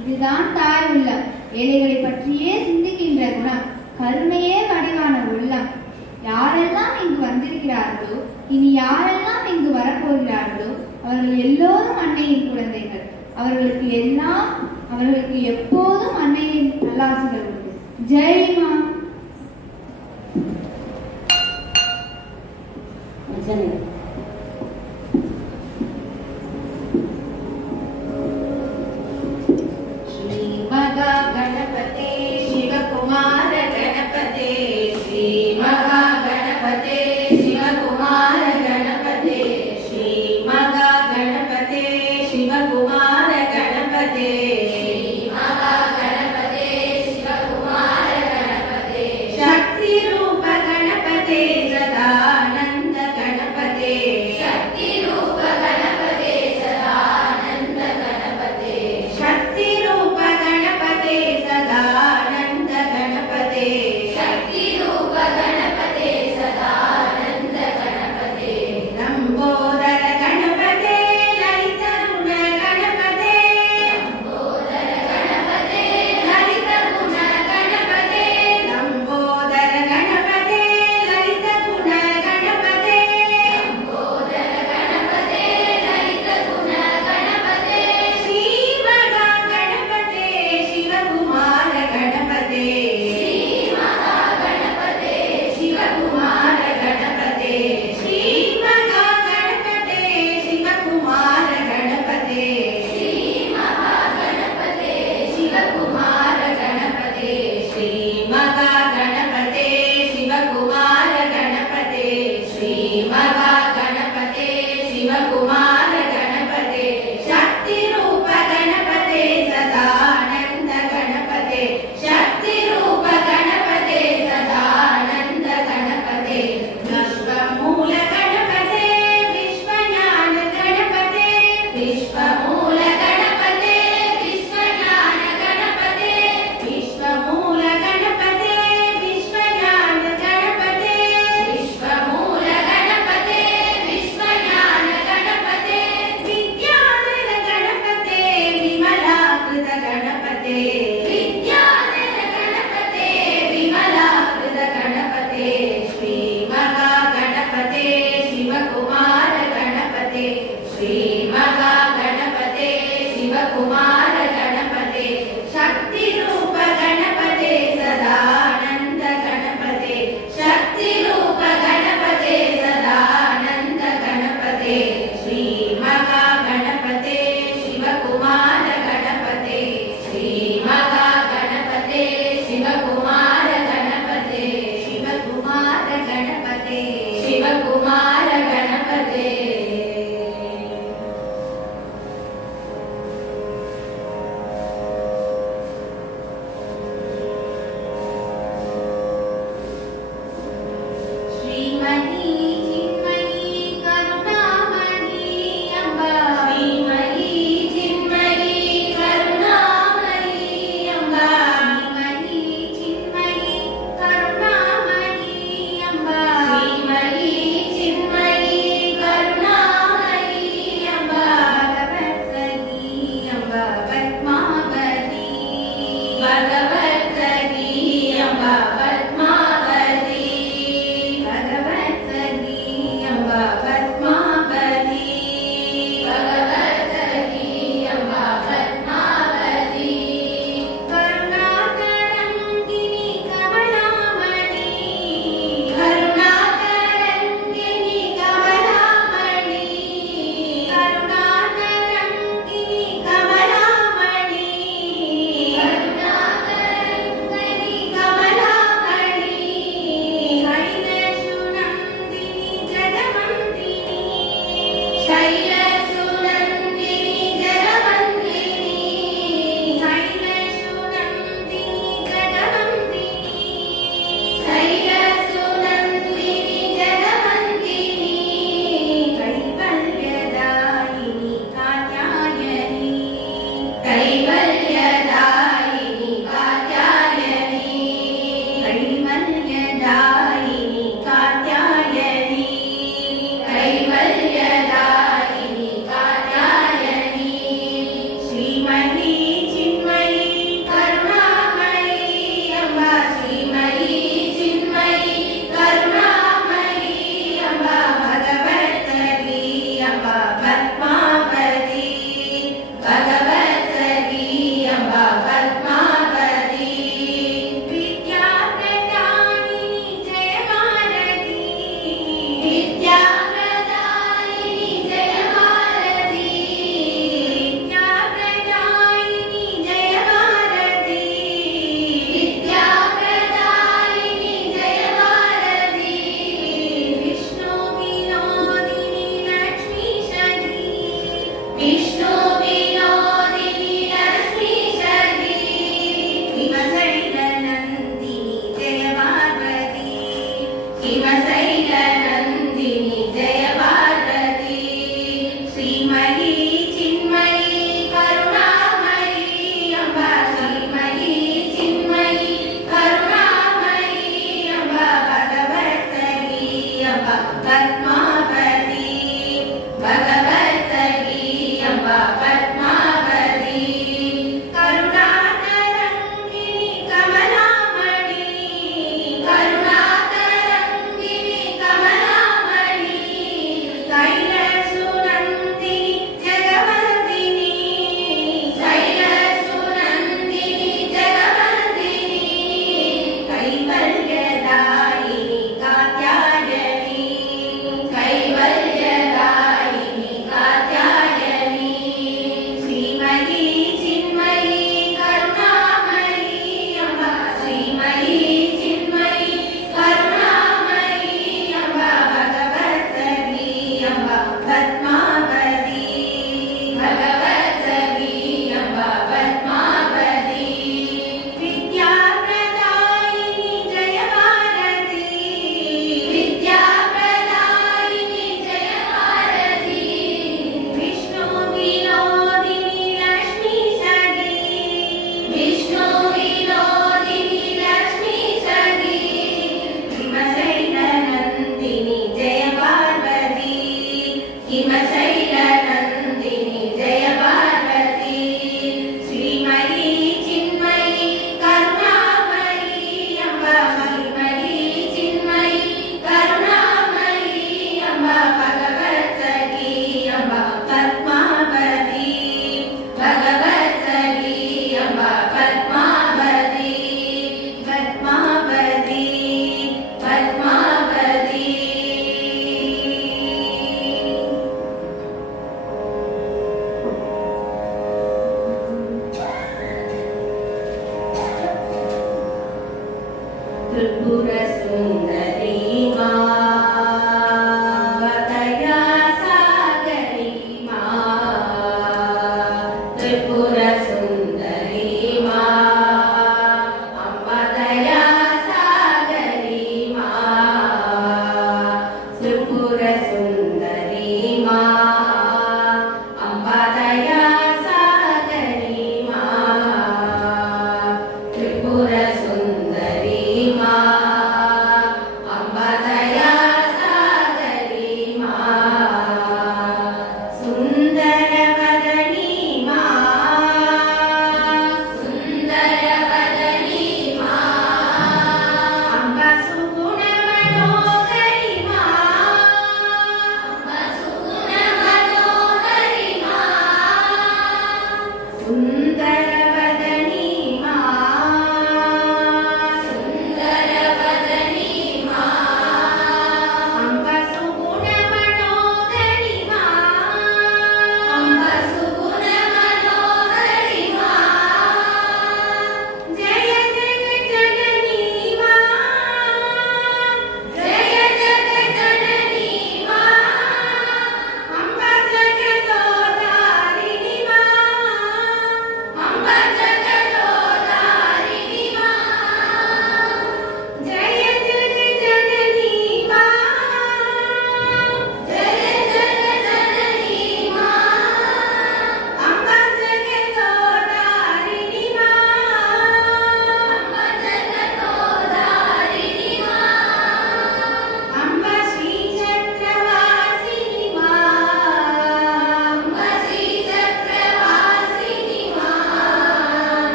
இதுதான் தாய் உள்ளம். ஏழைகளை பற்றியே சிந்திக்கின்ற குணம், கருணையே வடிவான உள்ளம். யாரெல்லாம் இங்கு வந்திருக்கிறார்களோ, இனி யாரெல்லாம் இங்கு வரப்போகிறார்களோ, அவர்கள் எல்லோரும் அன்னையின் குழந்தைகள். அவர்களுக்கு எப்போதும் அன்னையின் நல்லாசிகள் உண்டு. ஜெய்மா.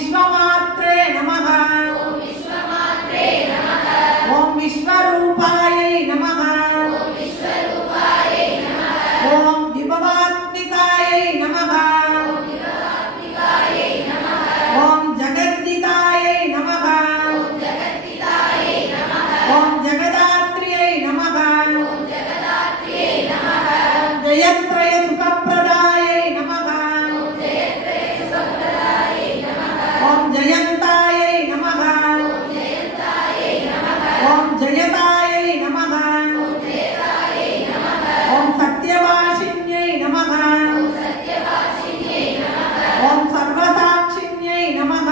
विश्वमात्रे नमः ओम विश्वरूपायै नमः ओम विभवात्मिकायै नमः ओम जगद्दितायै नमः ओम जगदात्र्यै नमः जयत्रय सुखप्रदायै नमः ओम जयन्तायै नमः ओम जयतायै नमः ओम सत्यवासिन्यै नमः ओम सर्वसाक्षिण्यै नमः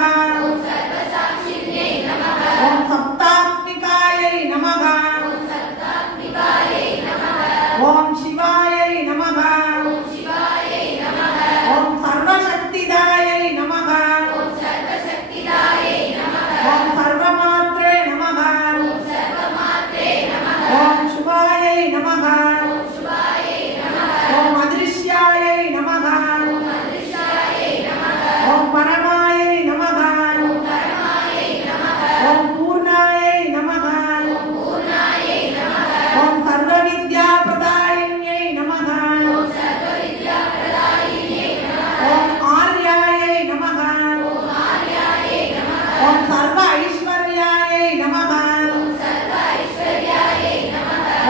ओम सप्तात्मिकायै नमः ओम शिवायै नमः ओम सर्वशक्तिदायै नमः ओम सर्वमात्रे नमः ओम शुभायै नमः ओम अदृश्यायै नमः ओम परमायै नमः ओम पूर्णायै नमः ओम सर्वविद्याप्रदायिन्यै नमः ओम आर्यायै नमः ओम सर्व ऐश्वर्यायै नमः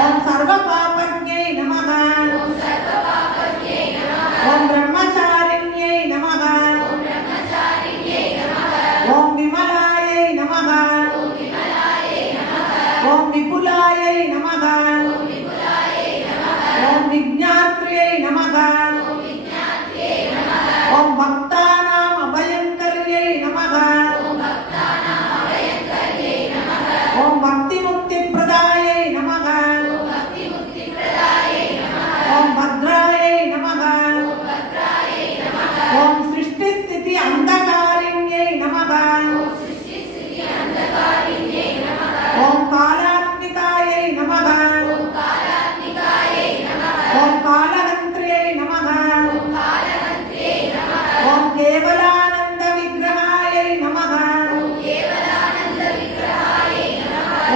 ओम सर्व पापज्ञै नमः ओम ब्रह्मचारिण्यै नमः ओम विमलायै नमः ओम विपुलायै नमः ओम विज्ञात्र्यै नमः ओम भक्तानाम् अभयंकर्यै नमः ओम भक्तिमुक्तिप्रदायै नमः ओम भद्रायै नमः ओम सृष्टिस्थिति अंधकारिण्यै नमः ओम कालात्मिकायै नमः ओम कालहन्त्र्यै नमः ओम केवलानंद विग्रहायै नमः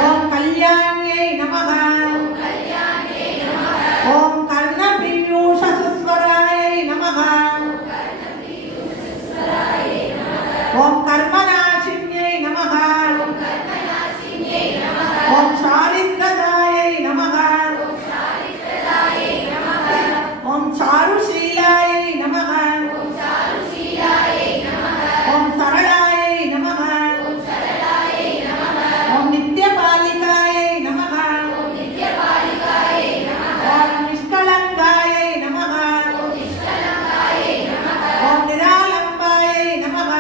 ओम कल्याण्यै नमः ओम कर्णपीयूष सुस्वरायै नमः ओम कर्मनाशिन्यै नमः ओम शालिग्रदायै नमः ओम चारुशीलायै नमः ओम सरलायै नमः ओम नित्यपालिकायै नमः ओम निष्कलङ्कायै नमः ओम निरालम्बायै नमः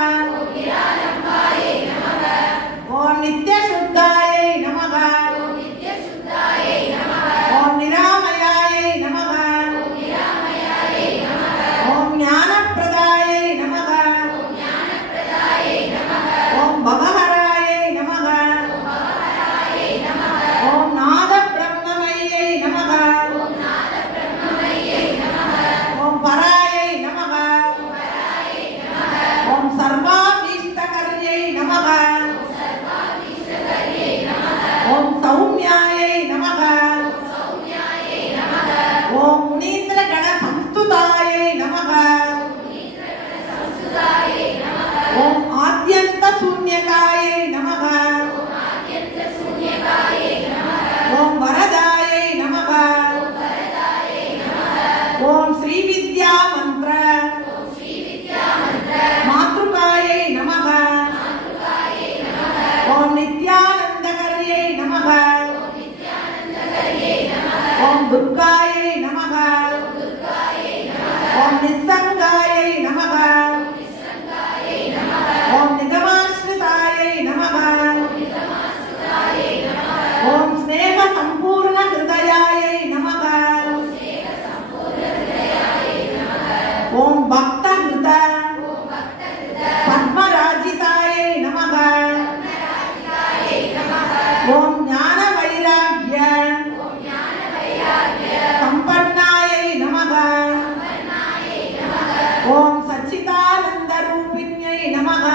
ओम नित्यशुद्धायै नमः ओम निरामयायै नमः ओम ज्ञानप्रदायै नमः ओम भवहरायै नमः ओम नादब्रह्ममय्यै नमः ओम परायै नमः ओम सर्वाभीष्टकर्यै नमः ओम सौम्यायै नमः ओम मुनीन्द्रगण संस्तुतायै नमः ओम आद्यन्त शून्यकायै नमः ओम वरदायै नमः ओम श्रीविद्या मंत्र मातृकायै नमः ओम नित्यानंदकर्यै नमः ओम दुर्गायै नमः ओम निस्संगायै नमः ओम निगमाश्रितायै नमः ओम स्नेह संपूर्ण हृदयायै नमः ओम भक्त हृदय पद्मराजितायै नमः ओम ज्ञान वैराग्य संपन्नायै नमः ओम सच्चिदानंद रूपिण्यै नमः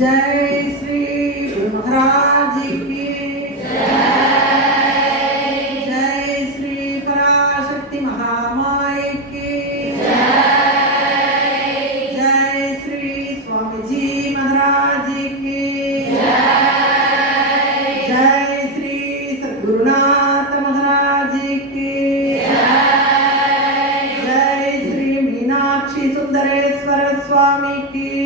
जय श्री गुरु महाराज की जय श्री पराशक्ति महामाई की जय श्री स्वामी जी महाराज की जय श्री सद्गुरुनाथ महाराज की जय श्री मीनाक्षी सुंदरेश्वर स्वामी की